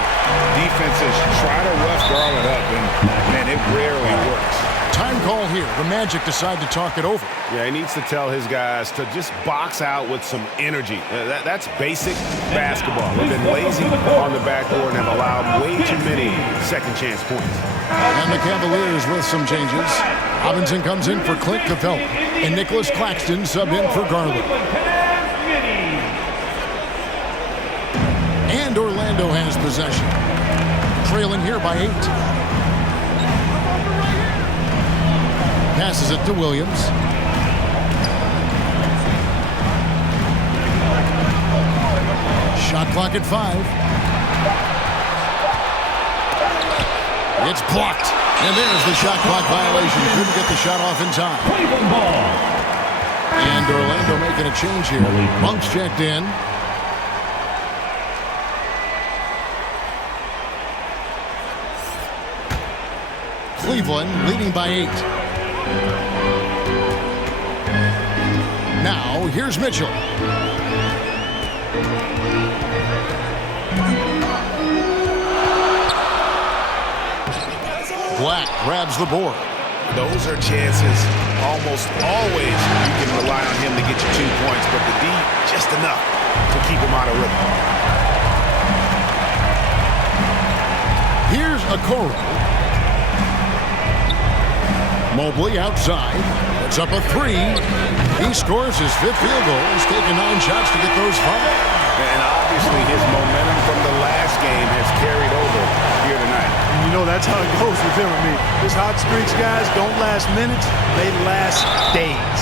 Defenses try to rough Garland up, and man, it rarely works. Time call here. The Magic decide to talk it over. Yeah, he needs to tell his guys to just box out with some energy. That's basic basketball. They've been lazy on the backboard and have allowed way too many second chance points. And the Cavaliers with some changes. Robinson comes in for Clint Capella. And Nicholas Claxton subbed in for Garland. And Orlando has possession. Trailing here by 8. Passes it to Williams. Shot clock at 5. It's blocked. And there's the shot clock violation. Couldn't get the shot off in time. And Orlando making a change here. Monk's checked in. Cleveland leading by 8. Now, here's Mitchell. Black grabs the board. Those are chances almost always you can rely on him to get you 2 points, but the D, just enough to keep him out of rhythm. Here's Okoro. Mobley outside. Puts up a 3. He scores his 5th field goal. He's taken 9 shots to get those 5. And obviously his momentum from the last game has carried over here tonight. And you know that's how it goes with him. I mean, his hot streaks, guys, don't last minutes. They last days.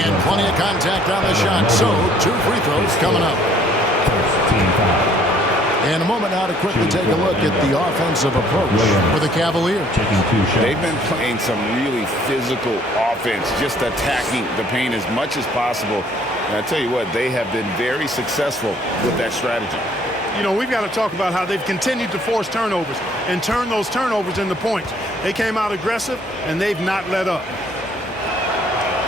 And plenty of contact on the shot. So, 2 free throws coming up. And a moment now to quickly take a look at the offensive approach for the Cavaliers. They've been playing some really physical offense, just attacking the paint as much as possible. And I tell you what, they have been very successful with that strategy. You know, we've got to talk about how they've continued to force turnovers and turn those turnovers into points. They came out aggressive, and they've not let up.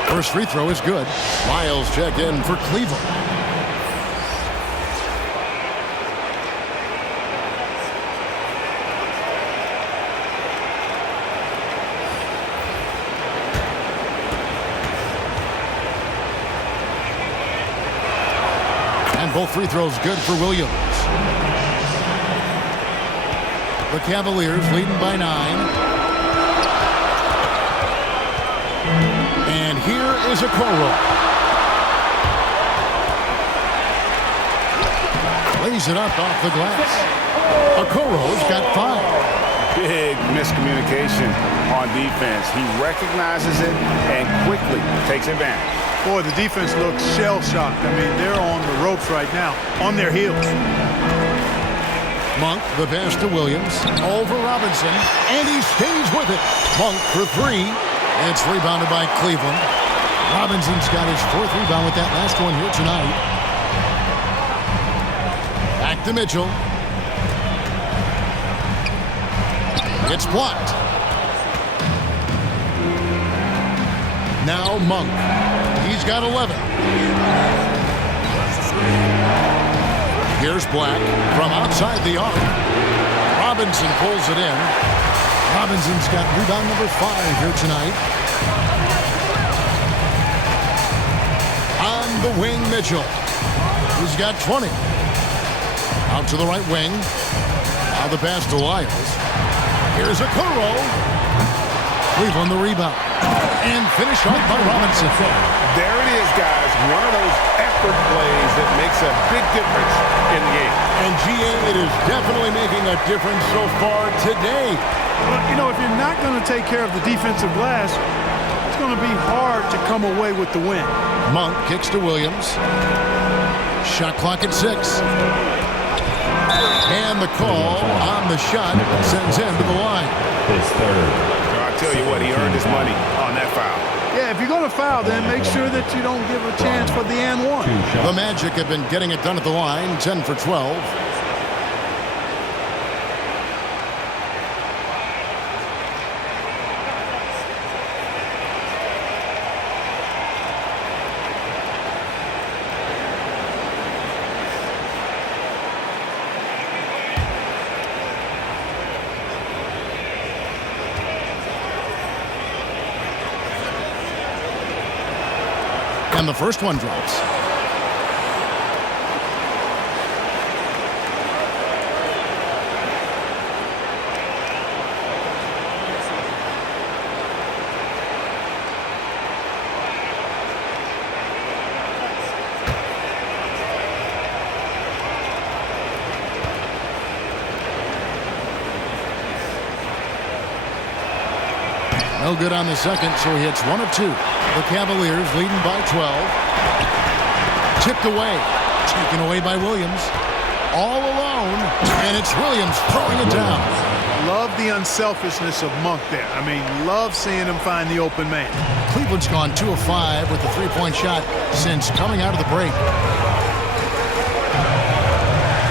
First free throw is good. Lyles check in for Cleveland. And both free throws good for Williams. The Cavaliers leading by 9. And here is Okoro. Lays it up off the glass. Okoro's got 5. Big miscommunication on defense. He recognizes it and quickly takes advantage. Boy, the defense looks shell-shocked. I mean, they're on the ropes right now, on their heels. Monk, the pass to Williams. Over Robinson, and he stays with it. Monk for 3. It's rebounded by Cleveland. Robinson's got his 4th rebound with that last one here tonight. Back to Mitchell. It's blocked. Now Monk. He's got 11. Here's Black from outside the arc. Robinson pulls it in. Robinson's got rebound number 5 here tonight. On the wing, Mitchell. He's got 20. Out to the right wing. Now the pass to Lyles. Here's Okoro. Cleveland the rebound. And finished off by Robinson. There it is, guys. One of those effort plays that makes a big difference in the game. And GA, it is definitely making a difference so far today. Well, you know, if you're not going to take care of the defensive glass, it's going to be hard to come away with the win. Monk kicks to Williams. Shot clock at 6. And the call on the shot sends him to the line. His 3rd. I'll tell you what, he earned his money on that foul. Yeah, if you're going to foul, then make sure that you don't give a chance for the and 1. The Magic have been getting it done at the line, 10 for 12. And the first one drops. No good on the second, so he hits 1 of 2. The Cavaliers leading by 12. Tipped away. Taken away by Williams. All alone. And it's Williams throwing it down. Love the unselfishness of Monk there. I mean, love seeing him find the open man. Cleveland's gone 2 of 5 with the 3-point shot since coming out of the break.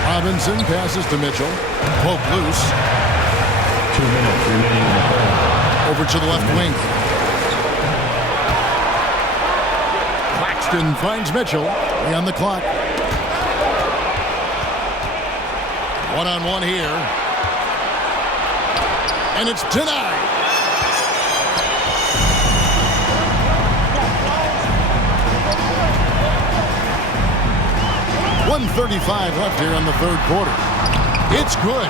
Robinson passes to Mitchell. Poke loose. 2 minutes remaining in the third. Over to the left wing. Claxton finds Mitchell. 3 on the clock. One-on-one here. And it's denied. .135 left here in the third quarter. It's good.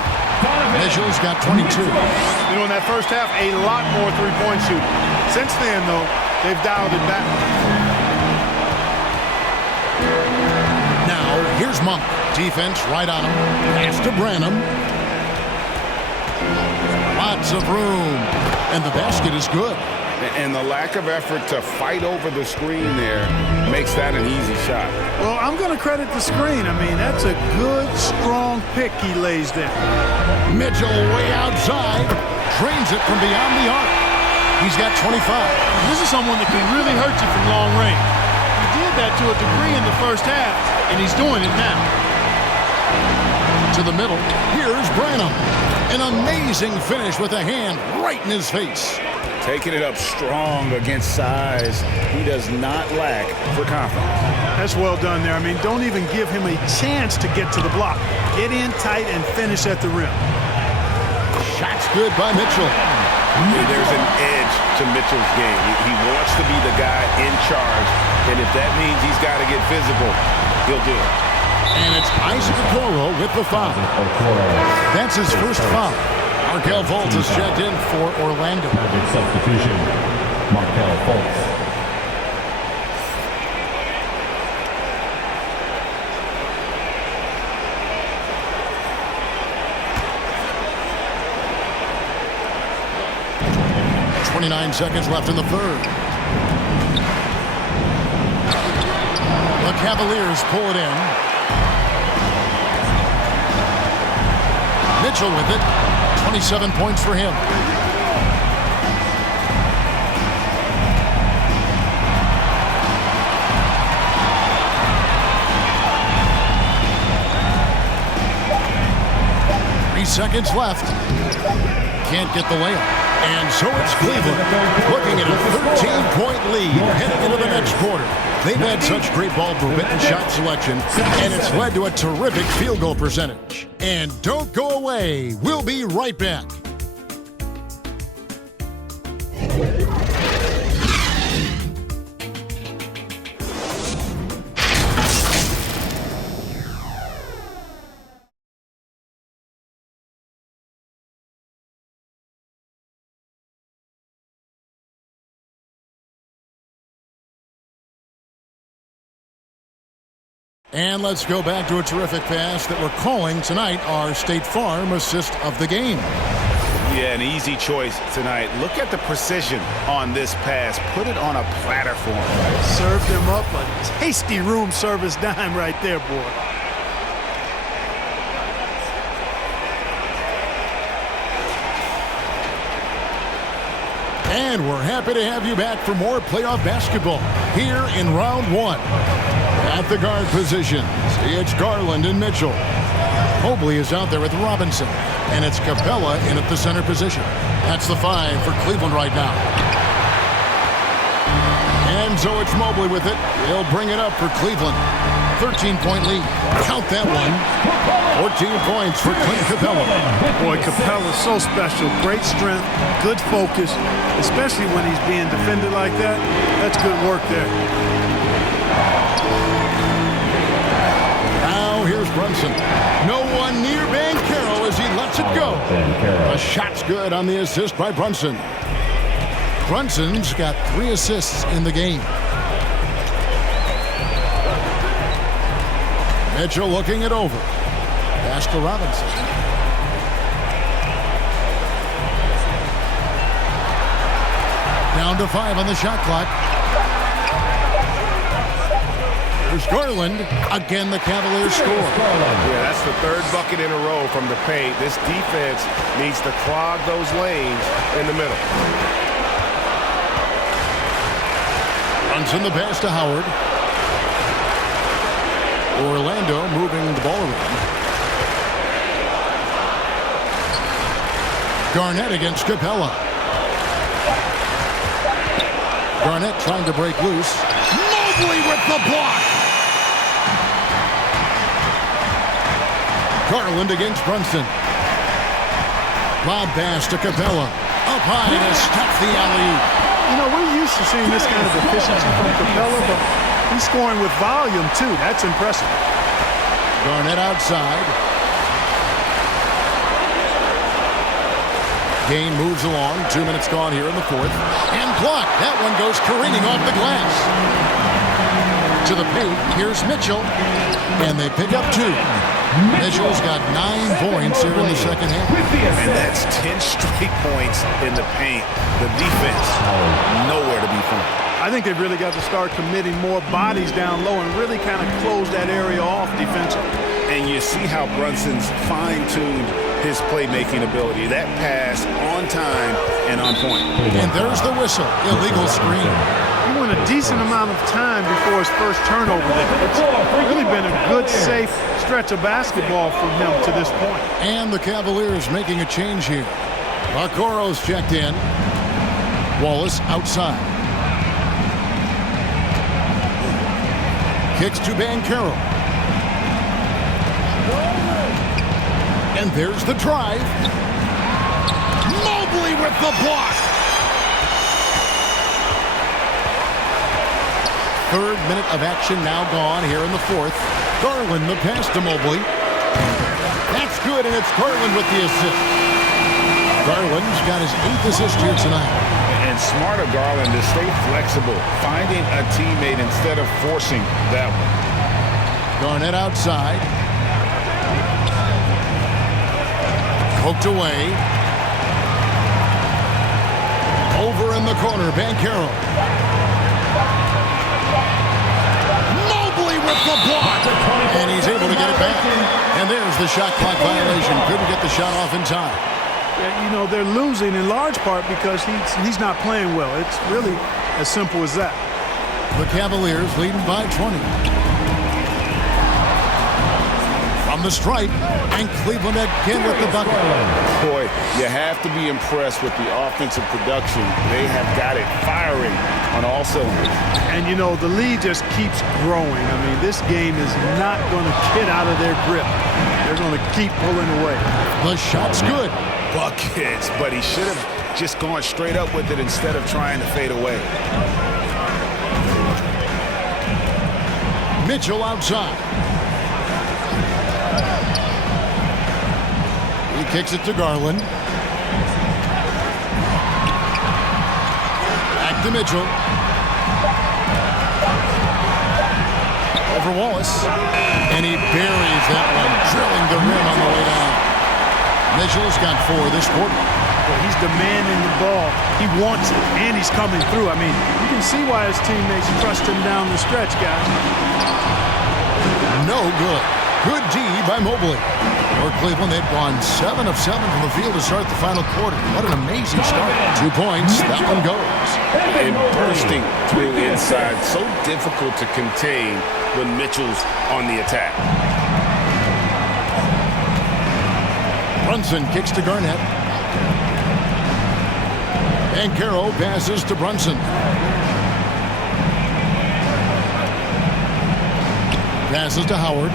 Mitchell's got 22. You know, in that first half, a lot more three-point shooting. Since then, though, they've dialed it back. Now, here's Monk. Defense right on him. Pass to Branham. Lots of room. And the basket is good. And the lack of effort to fight over the screen there makes that an easy shot. Well, I'm going to credit the screen. I mean, that's a good, strong pick he lays there. Mitchell way outside. Drains it from beyond the arc. He's got 25. This is someone that can really hurt you from long range. He did that to a degree in the first half, and he's doing it now. To the middle. Here's Branham. An amazing finish with a hand right in his face. Taking it up strong against size. He does not lack for confidence. That's well done there. I mean, don't even give him a chance to get to the block. Get in tight and finish at the rim. Shot's good by Mitchell. There's an edge to Mitchell's game. He wants to be the guy in charge, and if that means he's got to get physical, he'll do it. And it's Isaac Okoro with the foul. That's his first foul. Markel Fultz is checked in for Orlando. Substitution, Markel Fultz. Seconds left in the third. The Cavaliers pull it in. Mitchell with it. 27 points for him. Seconds left. Can't get the layup. And so it's Cleveland looking at a 13-point lead heading into the next quarter. They've had such great ball movement and shot selection, and it's led to a terrific field goal percentage. And don't go away. We'll be right back. And let's go back to a terrific pass that we're calling tonight our State Farm assist of the game. Yeah, an easy choice tonight. Look at the precision on this pass. Put it on a platter for him. Served him up a tasty room service dime right there, boy. And we're happy to have you back for more playoff basketball here in round one. At the guard positions, it's Garland and Mitchell. Mobley is out there with Robinson, and it's Capella in at the center position. That's the 5 for Cleveland right now. And so it's Mobley with it. He'll bring it up for Cleveland. 13-point lead. Count that one. 14 points for Clint Capella. Boy, Capella's so special. Great strength, good focus, especially when he's being defended like that. That's good work there. Now here's Brunson. No one near Banchero as he lets it go. A shot's good on the assist by Brunson. Brunson's got 3 assists in the game. Mitchell looking it over. Pass to Robinson. Down to 5 on the shot clock. There's Garland. Again, the Cavaliers score. Yeah, that's the 3rd bucket in a row from the paint. This defense needs to clog those lanes in the middle. Brunson the pass to Howard. Orlando moving the ball around. Garnett against Capella. Garnett trying to break loose. Mobley with the block. Garland against Brunson. Lob pass to Capella. Up high to stop the alley-oop. You know, we're used to seeing this kind of efficiency from Capella, but he's scoring with volume, too. That's impressive. Garnett outside. Game moves along. 2 minutes gone here in the 4th. And blocked. That one goes careening off the glass. To the paint. Here's Mitchell. And they pick up 2. Mitchell's got 9 points here in the second half. And that's 10 straight points in the paint. The defense, nowhere to be found. I think they've really got to start committing more bodies down low and really kind of close that area off defensively. And you see how Brunson's fine-tuned his playmaking ability. That pass on time and on point. And there's the whistle. Illegal screen. He went a decent amount of time before his first turnover there. It's really been a good, safe stretch of basketball from him to this point. And the Cavaliers making a change here. Okoro's checked in. Wallace outside. Kicks to Banchero. And there's the drive. Mobley with the block. Third minute of action now gone here in the fourth. Garland the pass to Mobley. That's good, and it's Garland with the assist. Garland's got his 8th assist here tonight. And smart of Garland to stay flexible, finding a teammate instead of forcing that one. Garnett outside. Poked away. Over in the corner, Banchero. Mobley with the block. And he's able to get it back. And there's the shot clock violation. Couldn't get the shot off in time. Yeah, you know, they're losing in large part because he's not playing well. It's really as simple as that. The Cavaliers leading by 20. From the stripe, and Cleveland again with the bucket. Boy, you have to be impressed with the offensive production. They have got it firing on all cylinders. And, you know, the lead just keeps growing. I mean, this game is not going to get out of their grip. They're going to keep pulling away. The shot's good. Buckets, but he should have just gone straight up with it instead of trying to fade away. Mitchell outside. He kicks it to Garland. Back to Mitchell. Over Wallace. And he buries that one, drilling the rim on the way down. Mitchell's got 4 this quarter. Well, he's demanding the ball. He wants it, and he's coming through. I mean, you can see why his teammates trust him down the stretch, guys. No good. Good D by Mobley. For Cleveland, they've gone 7 of 7 from the field to start the final quarter. What an amazing start. 2 points. That one goes. And bursting through inside. So difficult to contain when Mitchell's on the attack. Brunson kicks to Garnett. Banchero passes to Brunson. Passes to Howard.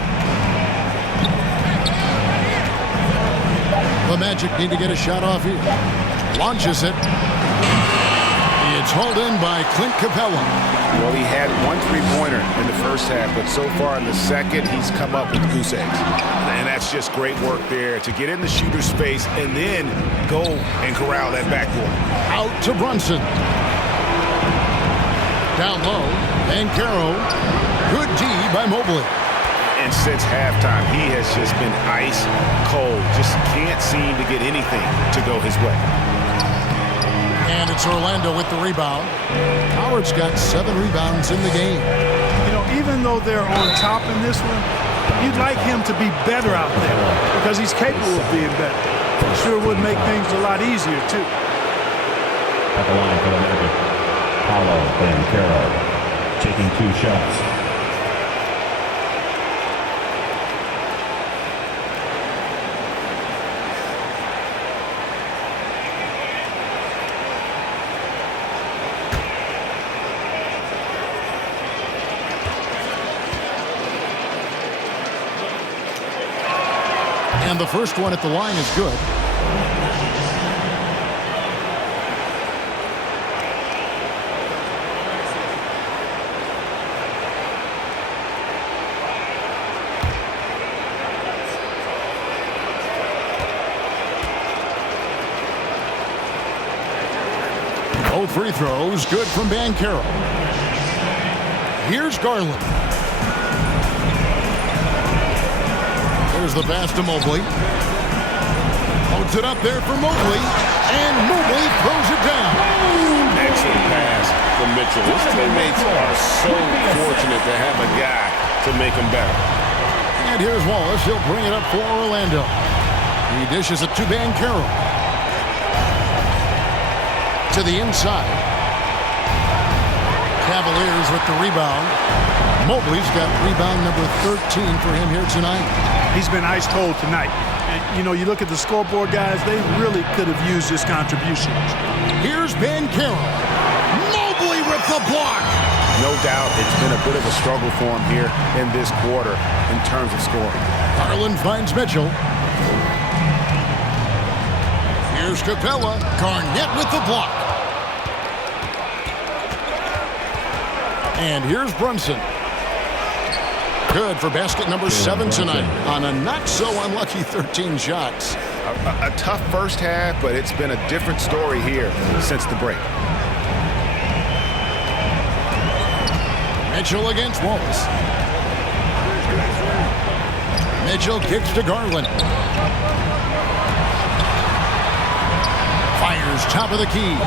The Magic need to get a shot off here. Launches it. It's hauled in by Clint Capella. Well, he had 1 3-pointer in the first half, but so far in the second, he's come up with goose eggs. And that's just great work there to get in the shooter's space and then go and corral that backboard. Out to Brunson. Down low, Banchero. Good D by Mobley. And since halftime, he has just been ice cold. Just can't seem to get anything to go his way. And it's Orlando with the rebound. Howard's got 7 rebounds in the game. You know, even though they're on top in this one, you'd like him to be better out there because he's capable of being better. Sure would make things a lot easier, too. At the line for the Magic, Paolo Banchero taking 2 shots. And the first one at the line is good. Both free throws good from Banchero. Here's Garland. There's the pass to Mobley. Loads it up there for Mobley. And Mobley throws it down. Excellent pass from Mitchell. His teammates are so fortunate to have a guy to make them better. And here's Wallace. He'll bring it up for Orlando. He dishes it to Banchero. To the inside. Cavaliers with the rebound. Mobley's got rebound number 13 for him here tonight. He's been ice cold tonight. And, you know, you look at the scoreboard, guys, they really could have used his contributions. Here's Banchero. Mobley with the block. No doubt it's been a bit of a struggle for him here in this quarter in terms of scoring. Garland finds Mitchell. Here's Capella. Garnett with the block. And here's Brunson. Good for basket number 7 tonight on a not-so-unlucky 13 shots. A tough first half, but it's been a different story here since the break. Mitchell against Wallace. Mitchell kicks to Garland. Fires top of the key.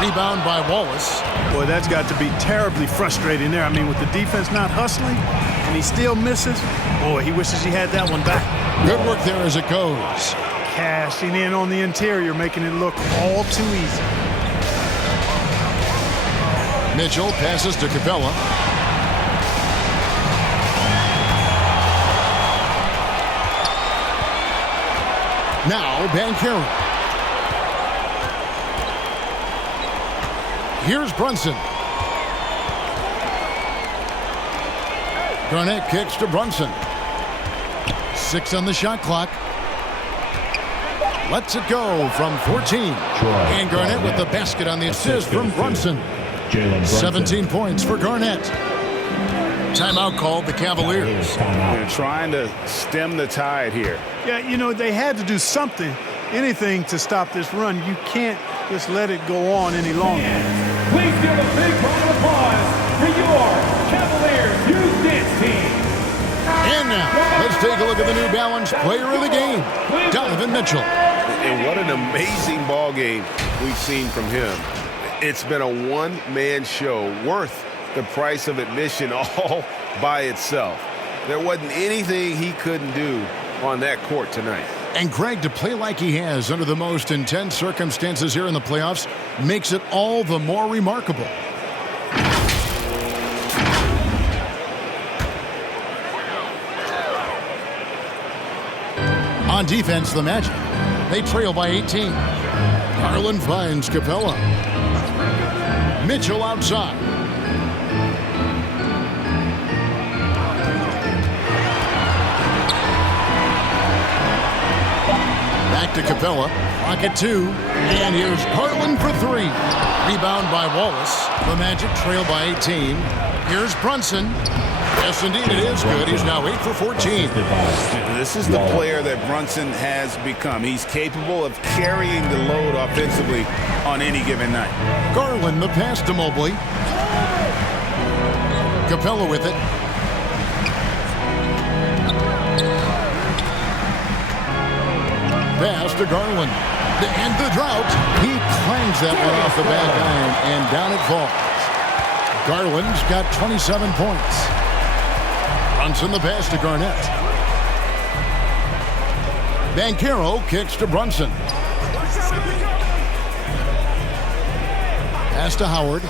Rebound by Wallace. Boy, that's got to be terribly frustrating there. I mean, with the defense not hustling, and he still misses. Boy, he wishes he had that one back. Good work there as it goes. Cashing in on the interior, making it look all too easy. Mitchell passes to Capella. Now Banchero. Here's Brunson. Garnett kicks to Brunson. 6 on the shot clock. Lets it go from 14. And Garnett with the basket on the assist from Brunson. 17 points for Garnett. Timeout called the Cavaliers. They're trying to stem the tide here. Yeah, you know, they had to do something, anything to stop this run. You can't just let it go on any longer. Please give a big round of applause for your Cavaliers youth dance team. And now, let's take a look at the New Balance player of the game, Donovan Mitchell. And what an amazing ball game we've seen from him. It's been a one-man show worth the price of admission all by itself. There wasn't anything he couldn't do on that court tonight. And Greg, to play like he has under the most intense circumstances here in the playoffs makes it all the more remarkable. On defense, the Magic. They trail by 18. Garland finds Capella. Mitchell outside. Back to Capella. Pocket 2. And here's Garland for 3. Rebound by Wallace. The Magic trail by 18. Here's Brunson. Yes, indeed, it is good. He's now 8 for 14. This is the player that Brunson has become. He's capable of carrying the load offensively on any given night. Garland, the pass to Mobley. Capella with it. Pass to Garland. To end the drought, he clangs that one off the back iron, and down it falls. Garland's got 27 points. Brunson the pass to Garnett. Banchero kicks to Brunson. Pass to Howard.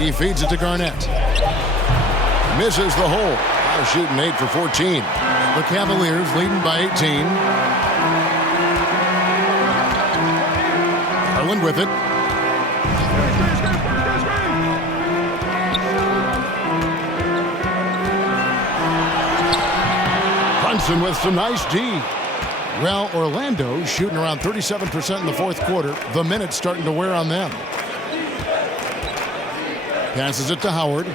He feeds it to Garnett. Misses the hole. Now shooting 8 for 14. The Cavaliers leading by 18. Garland with it. Brunson with some nice D. Well, Orlando shooting around 37% in the fourth quarter. The minutes starting to wear on them. Passes it to Howard.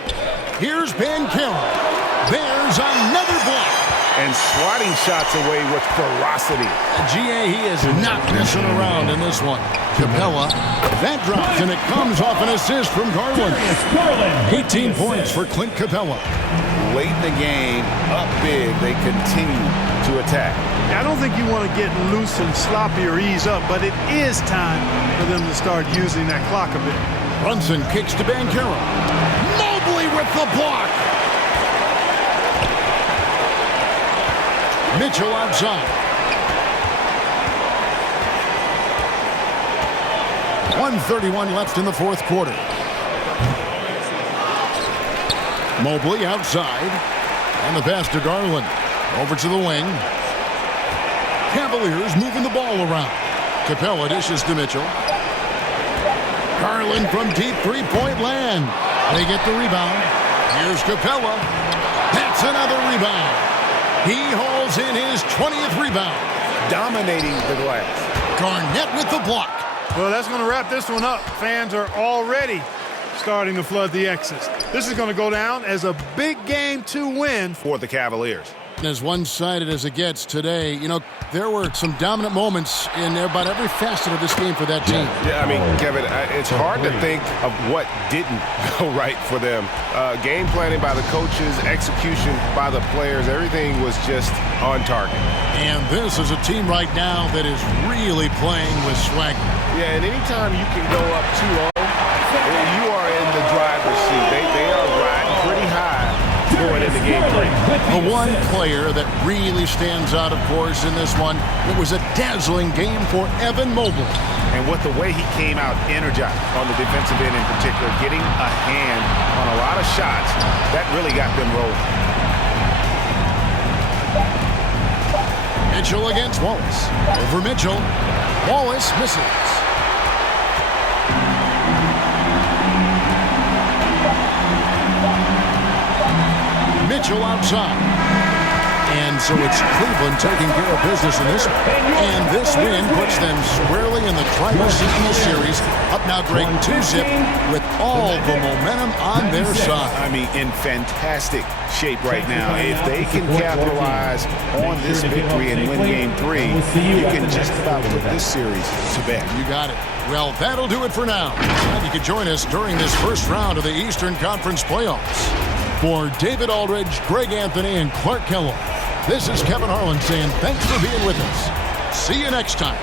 Here's Banchero. There's another block. And swatting shots away with ferocity. GA, he is not messing around in this one. Capella, that drops, and it comes off an assist from Garland. 18 points for Clint Capella. Late in the game, up big, they continue to attack. I don't think you want to get loose and sloppy or ease up, but it is time for them to start using that clock a bit. Brunson kicks to Banchero. Mobley with the block. Mitchell outside. 1:31 left in the fourth quarter. Mobley outside. And the pass to Garland. Over to the wing. Cavaliers moving the ball around. Capella dishes to Mitchell. Garland from deep three-point land. They get the rebound. Here's Capella. That's another rebound. He hauls in his 20th rebound. Dominating the glass. Garnett with the block. Well, that's going to wrap this one up. Fans are already starting to flood the X's. This is going to go down as a big game to win for the Cavaliers. As one-sided as it gets today, you know, there were some dominant moments in about every facet of this game for that team. Yeah, I mean, Kevin, it's hard to think of what didn't go right for them. Game planning by the coaches, execution by the players, everything was just on target. And this is a team right now that is really playing with swagger. Yeah, and anytime you can go up 2-0, you are in the driver's seat. They are riding pretty high going into game 3. The one player that really stands out, of course, in this one, it was a dazzling game for Evan Mobley. And with the way he came out energized on the defensive end in particular, getting a hand on a lot of shots, that really got them rolling. Mitchell against Wallace. Over Mitchell. Wallace misses. Mitchell outside. And so it's Cleveland taking care of business in this one. And this win puts them squarely in the driver's seat in the series. Up now, Greg, 2-zip with all the momentum on their side. I mean, in fantastic shape right now. If they can capitalize on this victory and win game 3, you can just about put this series to bed. You got it. Well, that'll do it for now. And you can join us during this first round of the Eastern Conference playoffs. For David Aldridge, Greg Anthony, and Clark Kellogg, this is Kevin Harlan saying thanks for being with us. See you next time.